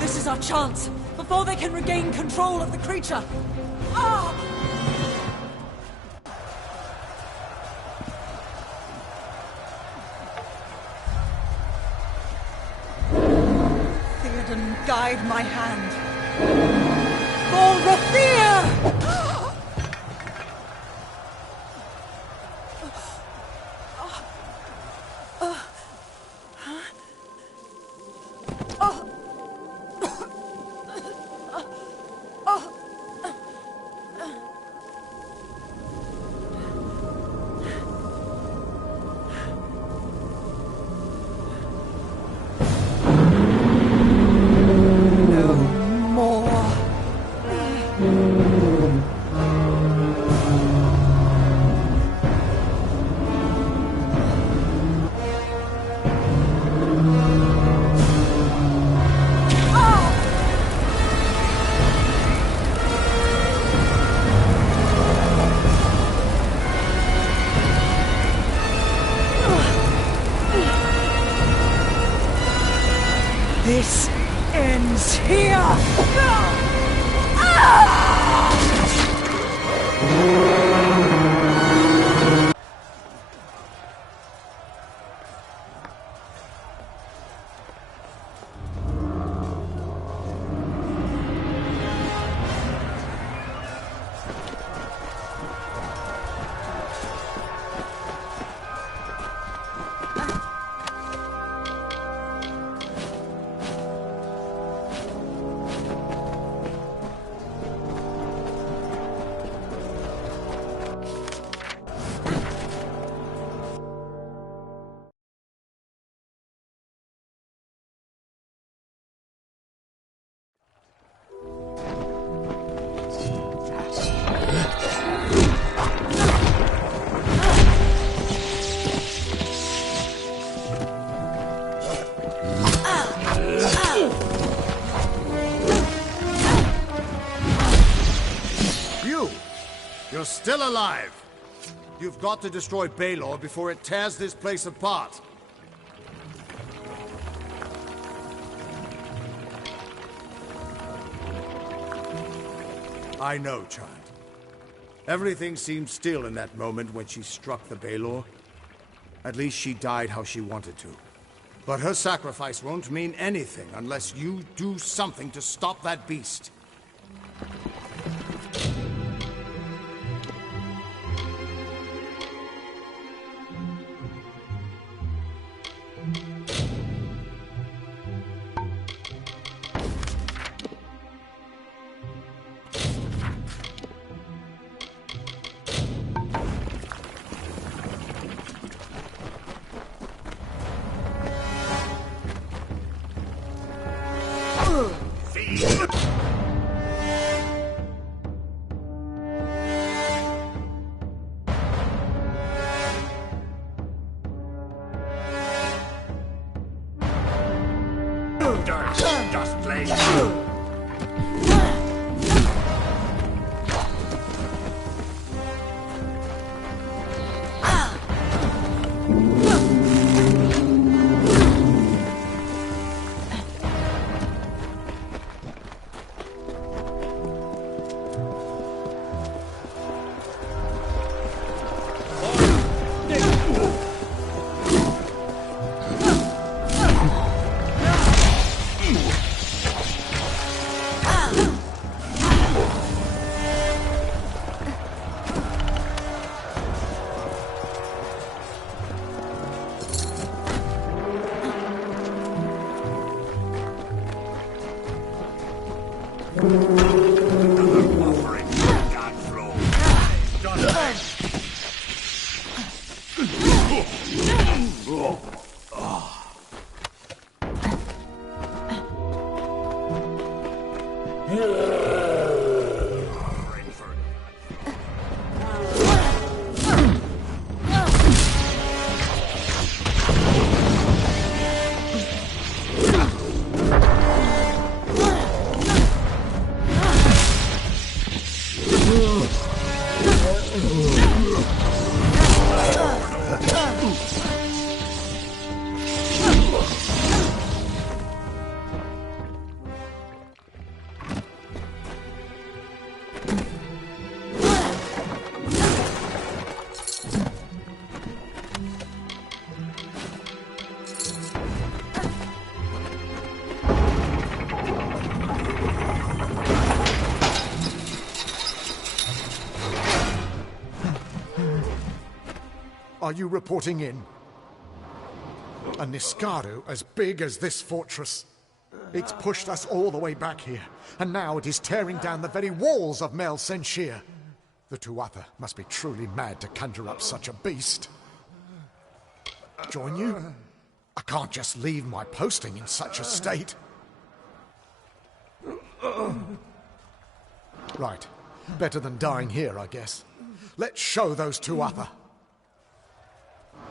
This is our chance, before they can regain control of the creature. Ah! Theoden, guide my hand. For Rathir! This ends here! You're still alive. You've got to destroy Baelor before it tears this place apart. I know, child. Everything seemed still in that moment when she struck the Baelor. At least she died how she wanted to. But her sacrifice won't mean anything unless you do something to stop that beast. Just play. Are you reporting in? A Niskaru as big as this fortress. It's pushed us all the way back here, and now it is tearing down the very walls of Mel Senshir. The Tuatha must be truly mad to conjure up such a beast. Join you? I can't just leave my posting in such a state. Right. Better than dying here, I guess. Let's show those Tuatha.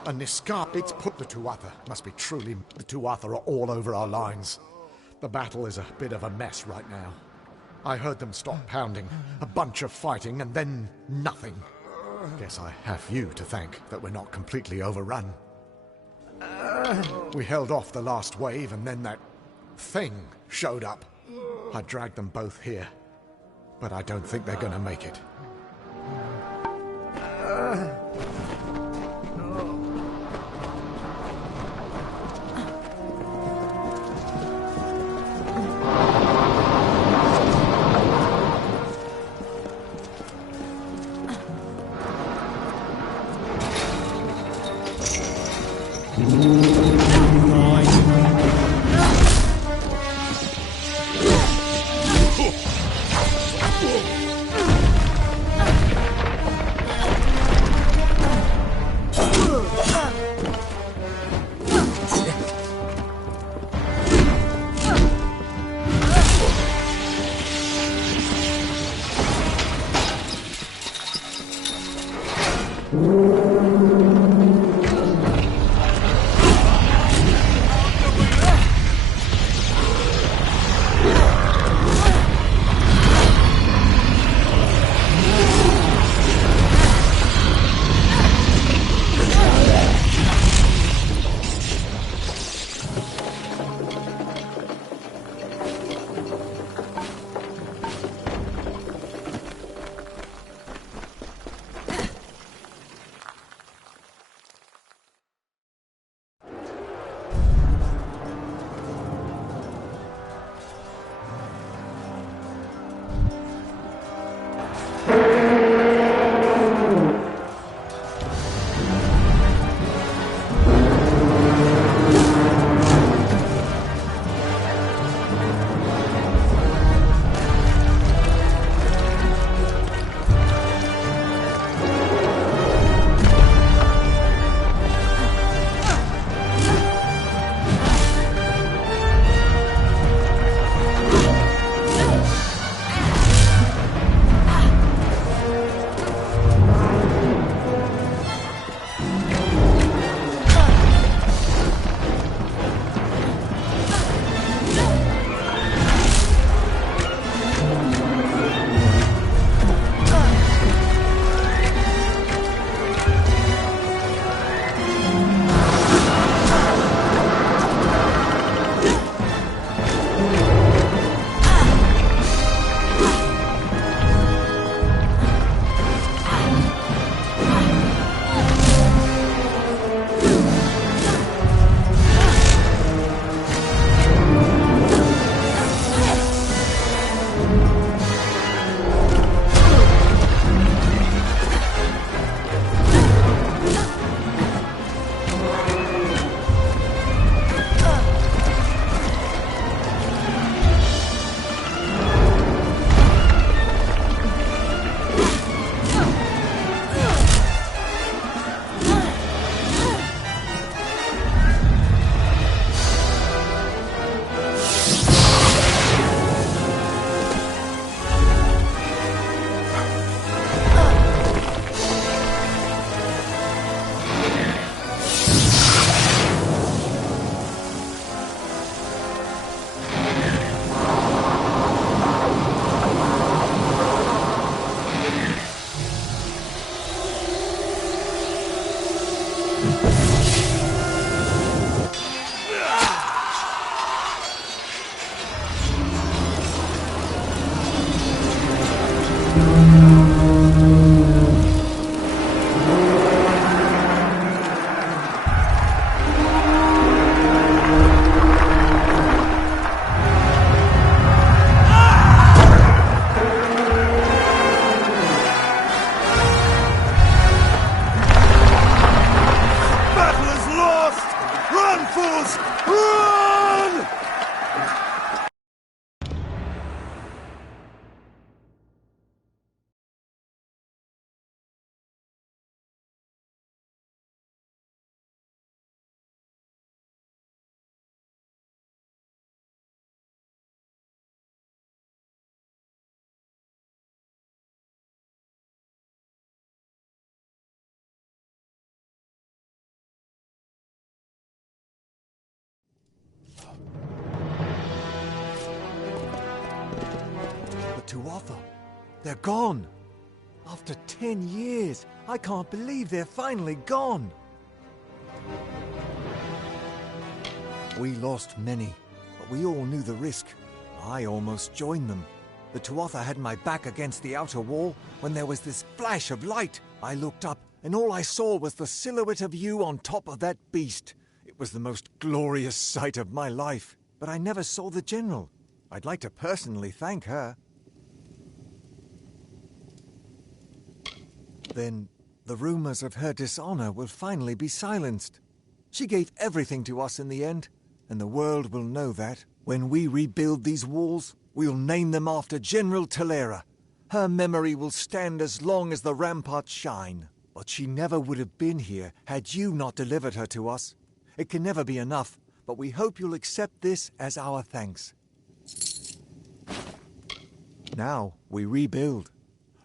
A Niskar, it's put the Tuatha. Must be truly... The Tuatha are all over our lines. The battle is a bit of a mess right now. I heard them stop pounding, a bunch of fighting, and then nothing. Guess I have you to thank that we're not completely overrun. We held off the last wave, and then that thing showed up. I dragged them both here, but I don't think they're gonna make it. fools! Run! The Tuatha, they're gone. After 10 years, I can't believe they're finally gone. We lost many, but we all knew the risk. I almost joined them. The Tuatha had my back against the outer wall when there was this flash of light. I looked up, and all I saw was the silhouette of you on top of that beast. It was the most glorious sight of my life, but I never saw the General. I'd like to personally thank her. Then the rumors of her dishonor will finally be silenced. She gave everything to us in the end, and the world will know that. When we rebuild these walls, we'll name them after General Talera. Her memory will stand as long as the ramparts shine. But she never would have been here had you not delivered her to us. It can never be enough, but we hope you'll accept this as our thanks. Now we rebuild.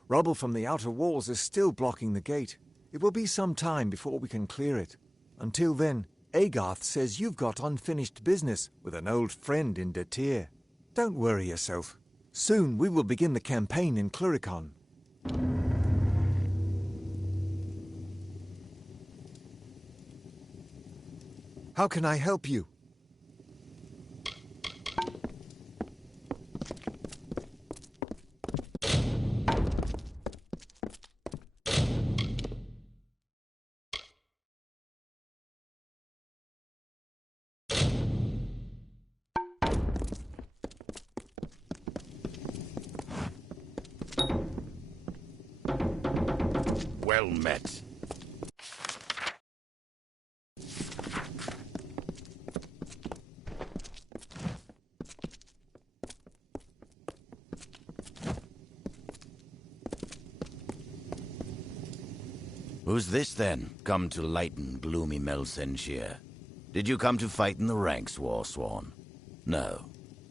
Rubble from the outer walls is still blocking the gate. It will be some time before we can clear it. Until then, Agarth says you've got unfinished business with an old friend in Datir. Don't worry yourself. Soon we will begin the campaign in Cluricon. How can I help you? Well met. Who's this, then, come to lighten gloomy Melsenshire? Did you come to fight in the ranks, Warsworn? No,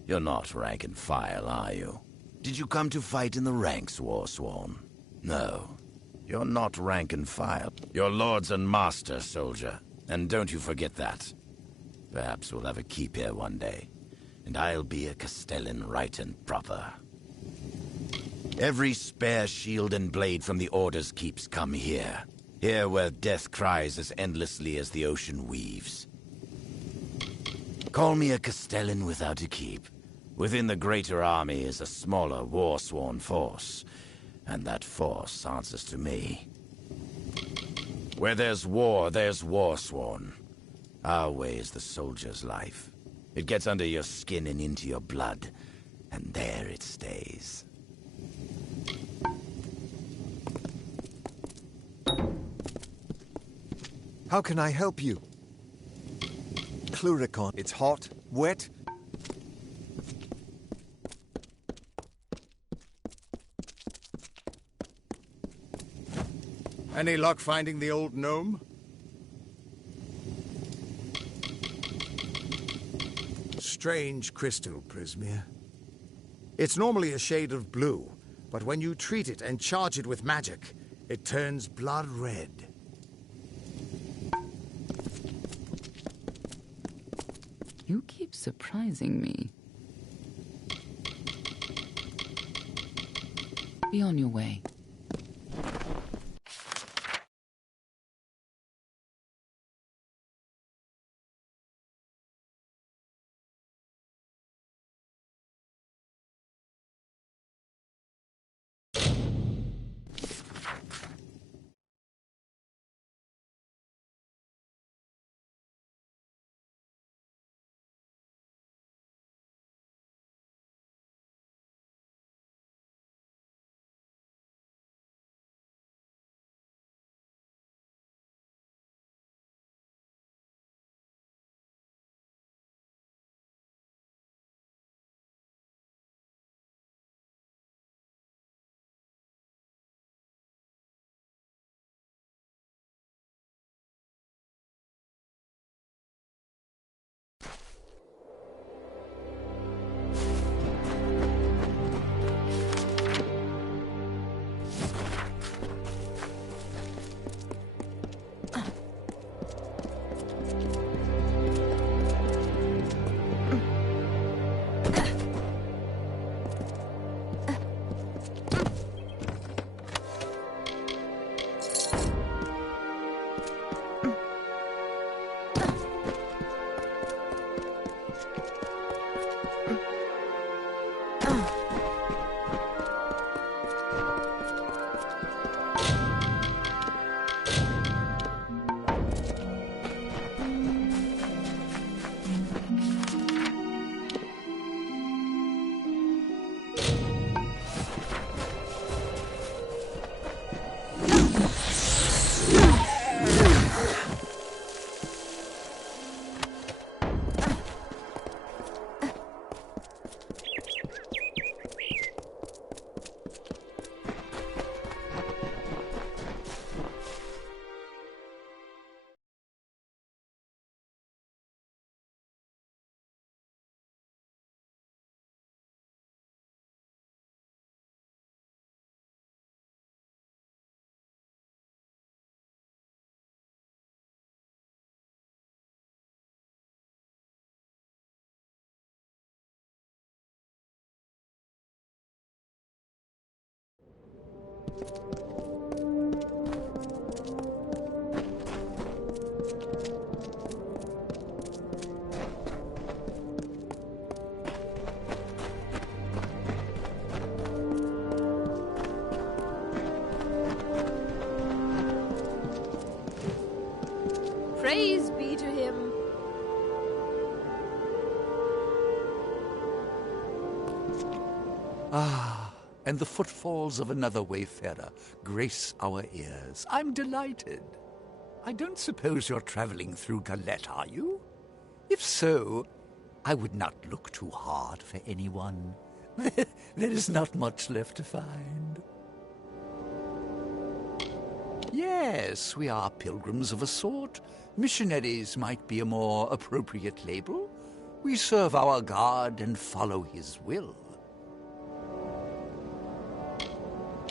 you're not rank and file, are you? Did you come to fight in the ranks, Warsworn? No, you're not rank and file. You're lords and master, soldier, and don't you forget that. Perhaps we'll have a keep here one day, and I'll be a Castellan right and proper. Every spare shield and blade from the Order's keeps come here. Here where death cries as endlessly as the ocean weaves. Call me a Castellan without a keep. Within the greater army is a smaller, war-sworn force, and that force answers to me. Where there's war-sworn. Our way is the soldier's life. It gets under your skin and into your blood, and there it stays. How can I help you? Cluricon. It's hot, wet. Any luck finding the old gnome? Strange crystal, Prismir. It's normally a shade of blue, but when you treat it and charge it with magic, it turns blood red. You keep surprising me. Be on your way. Ah, and the footfalls of another wayfarer grace our ears. I'm delighted. I don't suppose you're traveling through Galette, are you? If so, I would not look too hard for anyone. There is not much left to find. Yes, we are pilgrims of a sort. Missionaries might be a more appropriate label. We serve our God and follow his will.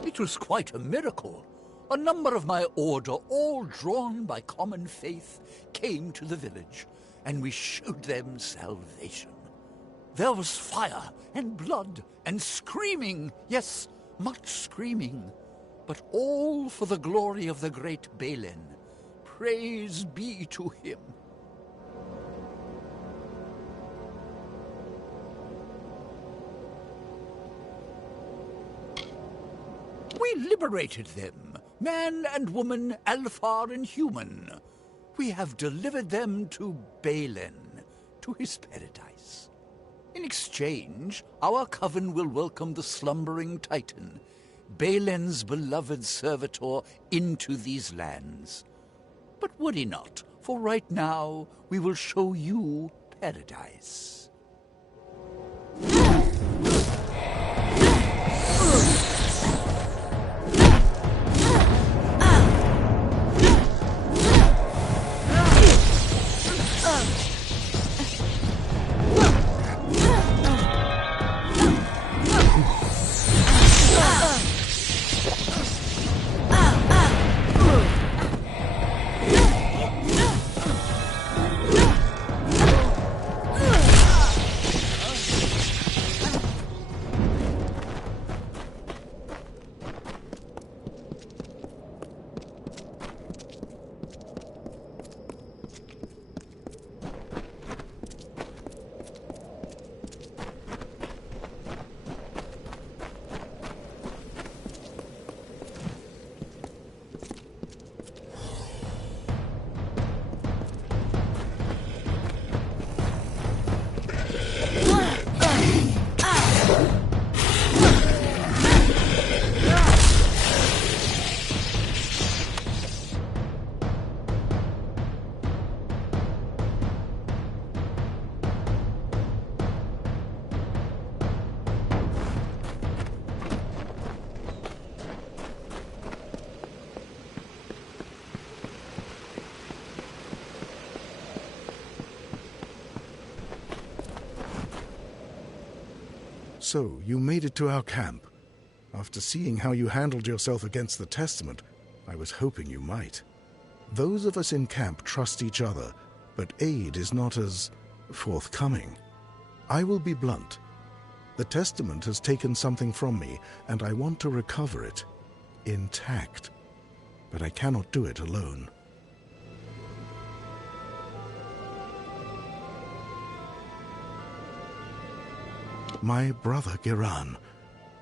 It was quite a miracle. A number of my order, all drawn by common faith, came to the village, and we showed them salvation. There was fire and blood and screaming, yes, much screaming, but all for the glory of the great Balin. Praise be to him. We liberated them, man and woman, Alfar and human. We have delivered them to Balin, to his paradise. In exchange, our coven will welcome the slumbering Titan, Balin's beloved servitor, into these lands. But would he not? For right now, we will show you paradise. So, you made it to our camp. After seeing how you handled yourself against the Testament, I was hoping you might. Those of us in camp trust each other, but aid is not as forthcoming. I will be blunt. The Testament has taken something from me, and I want to recover it, intact. But I cannot do it alone. My brother Giran.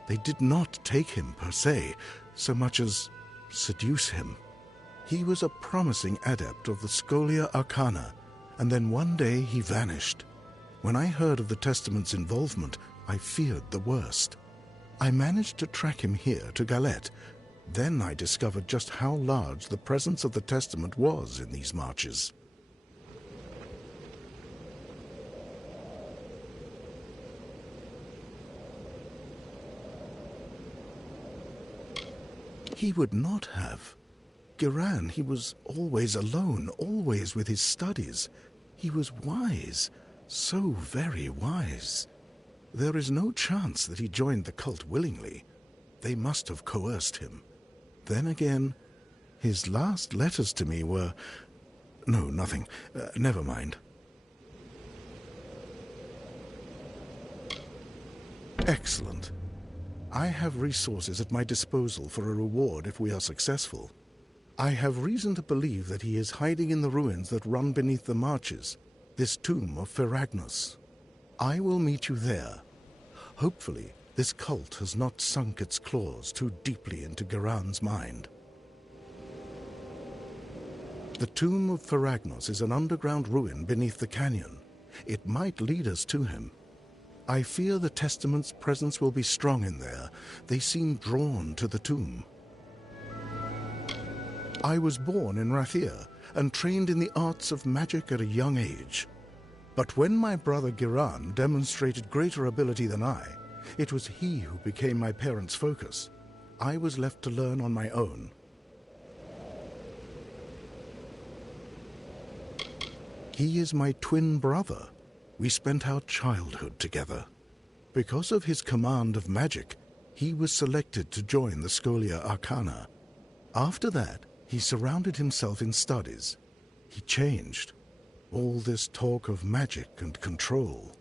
They did not take him per se, so much as seduce him. He was a promising adept of the Scholia Arcana, and then one day he vanished. When I heard of the Testament's involvement, I feared the worst. I managed to track him here to Galette. Then I discovered just how large the presence of the Testament was in these marches. He would not have. Giran, he was always alone, always with his studies. He was wise, so very wise. There is no chance that he joined the cult willingly. They must have coerced him. Then again, his last letters to me were... No, nothing. Never mind. Excellent. I have resources at my disposal for a reward if we are successful. I have reason to believe that he is hiding in the ruins that run beneath the marches, this tomb of Feragnos. I will meet you there. Hopefully, this cult has not sunk its claws too deeply into Giran's mind. The tomb of Feragnos is an underground ruin beneath the canyon. It might lead us to him. I fear the Testament's presence will be strong in there. They seem drawn to the tomb. I was born in Rathir and trained in the arts of magic at a young age. But when my brother Giran demonstrated greater ability than I, it was he who became my parents' focus. I was left to learn on my own. He is my twin brother. We spent our childhood together. Because of his command of magic, he was selected to join the Scholia Arcana. After that, he surrounded himself in studies. He changed. All this talk of magic and control.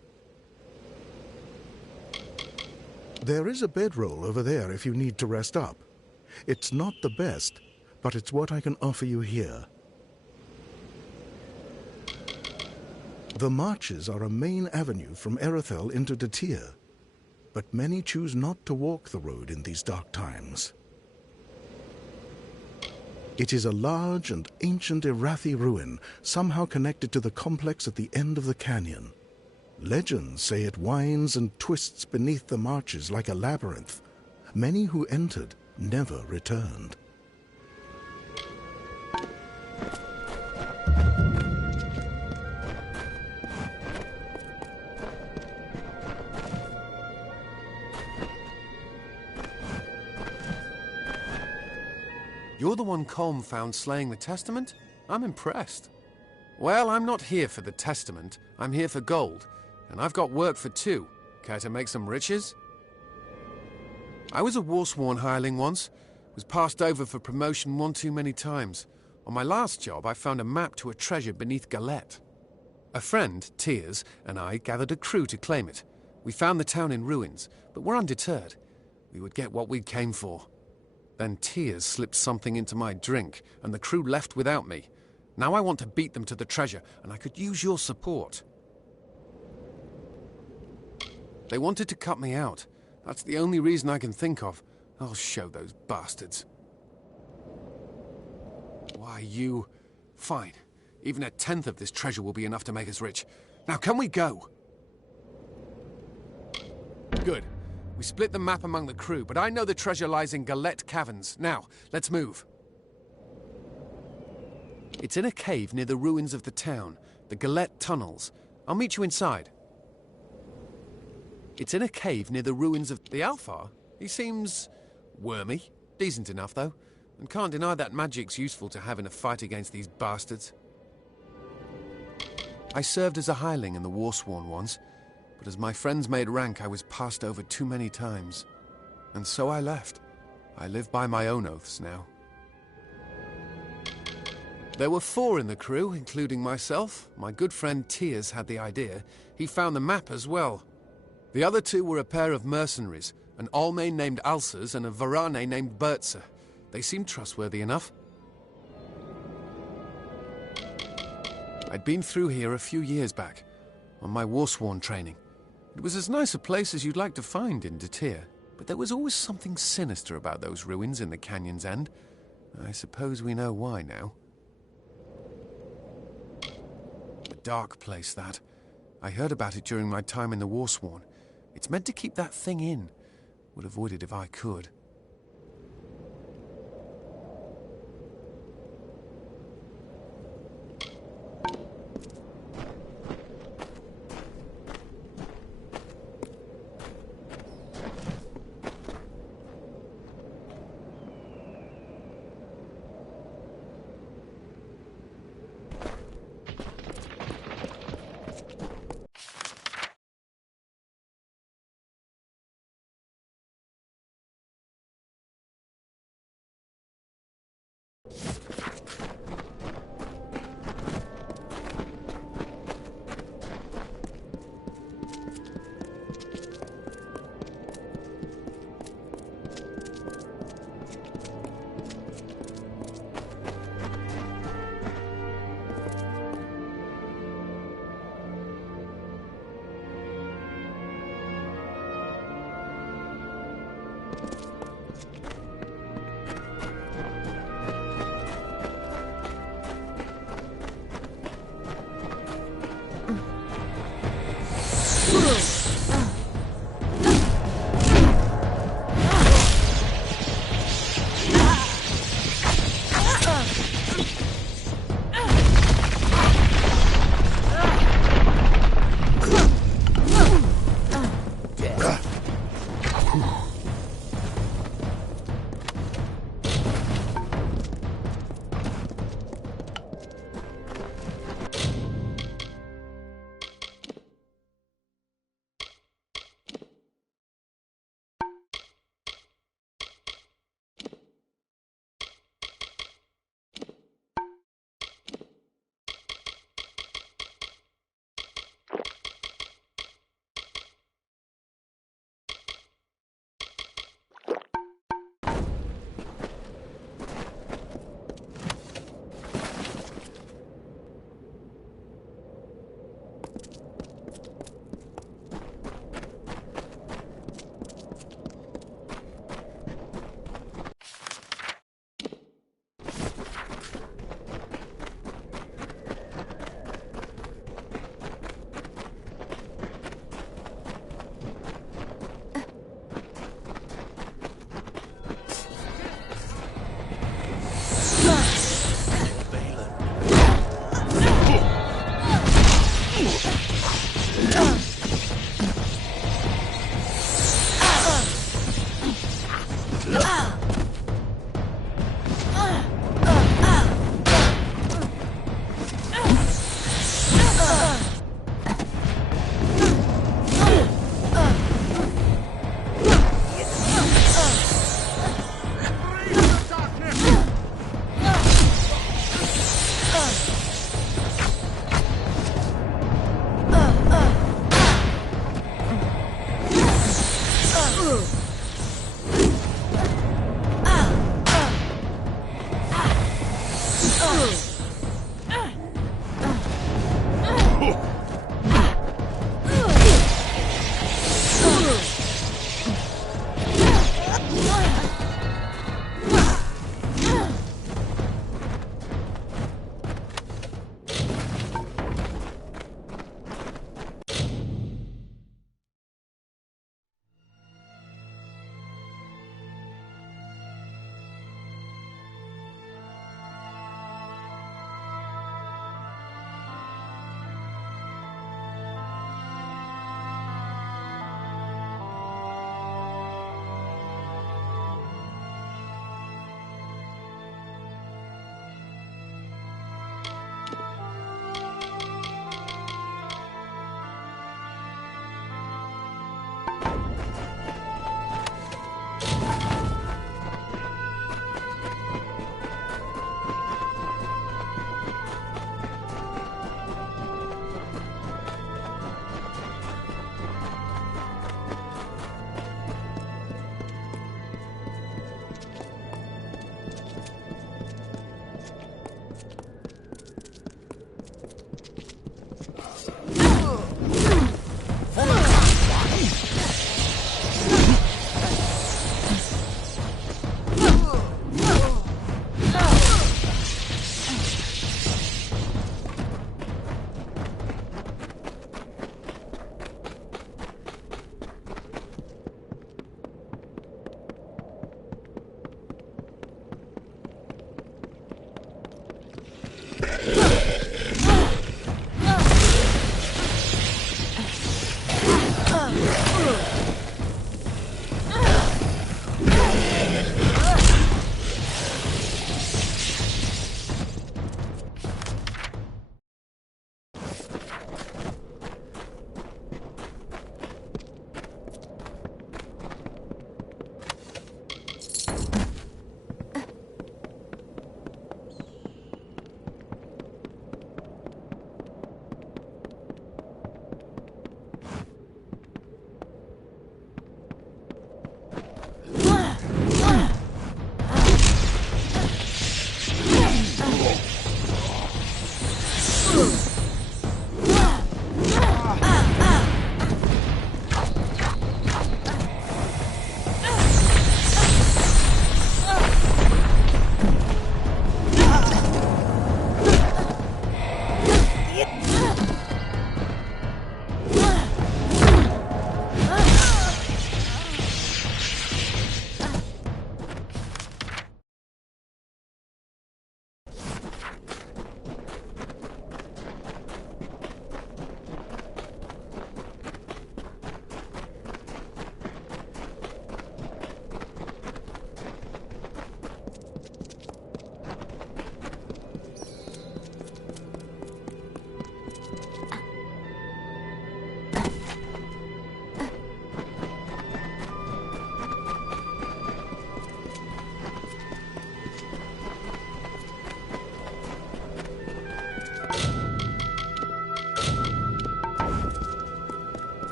There is a bedroll over there if you need to rest up. It's not the best, but it's what I can offer you here. The marches are a main avenue from Erethel into Datir, but many choose not to walk the road in these dark times. It is a large and ancient Irathi ruin, somehow connected to the complex at the end of the canyon. Legends say it winds and twists beneath the marches like a labyrinth. Many who entered never returned. You're the one Colm found slaying the Testament? I'm impressed. Well, I'm not here for the Testament. I'm here for gold. And I've got work for two. Care to make some riches? I was a Warsworn hireling once. Was passed over for promotion one too many times. On my last job, I found a map to a treasure beneath Galette. A friend, Tears, and I gathered a crew to claim it. We found the town in ruins, but we're undeterred. We would get what we came for. Then Tears slipped something into my drink, and the crew left without me. Now I want to beat them to the treasure, and I could use your support. They wanted to cut me out. That's the only reason I can think of. I'll show those bastards. Why, you... Fine. Even a tenth of this treasure will be enough to make us rich. Now, can we go? Good. We split the map among the crew, but I know the treasure lies in Galette Caverns. Now, let's move. It's in a cave near the ruins of the town, the Galette Tunnels. I'll meet you inside. It's in a cave near the ruins of... The Alfar? He seems... wormy. Decent enough, though. And can't deny that magic's useful to have in a fight against these bastards. I served as a hireling in the Warsworn once, but as my friends made rank, I was passed over too many times. And so I left. I live by my own oaths now. There were 4 in the crew, including myself. My good friend Tears had the idea. He found the map as well. The other 2 were a pair of mercenaries, an Almain named Alsers and a Varane named Bertzer. They seemed trustworthy enough. I'd been through here a few years back, on my Warsworn training. It was as nice a place as you'd like to find in Datir, but there was always something sinister about those ruins in the canyon's end. I suppose we know why now. A dark place, that. I heard about it during my time in the Warsworn. It's meant to keep that thing in. Would avoid it if I could.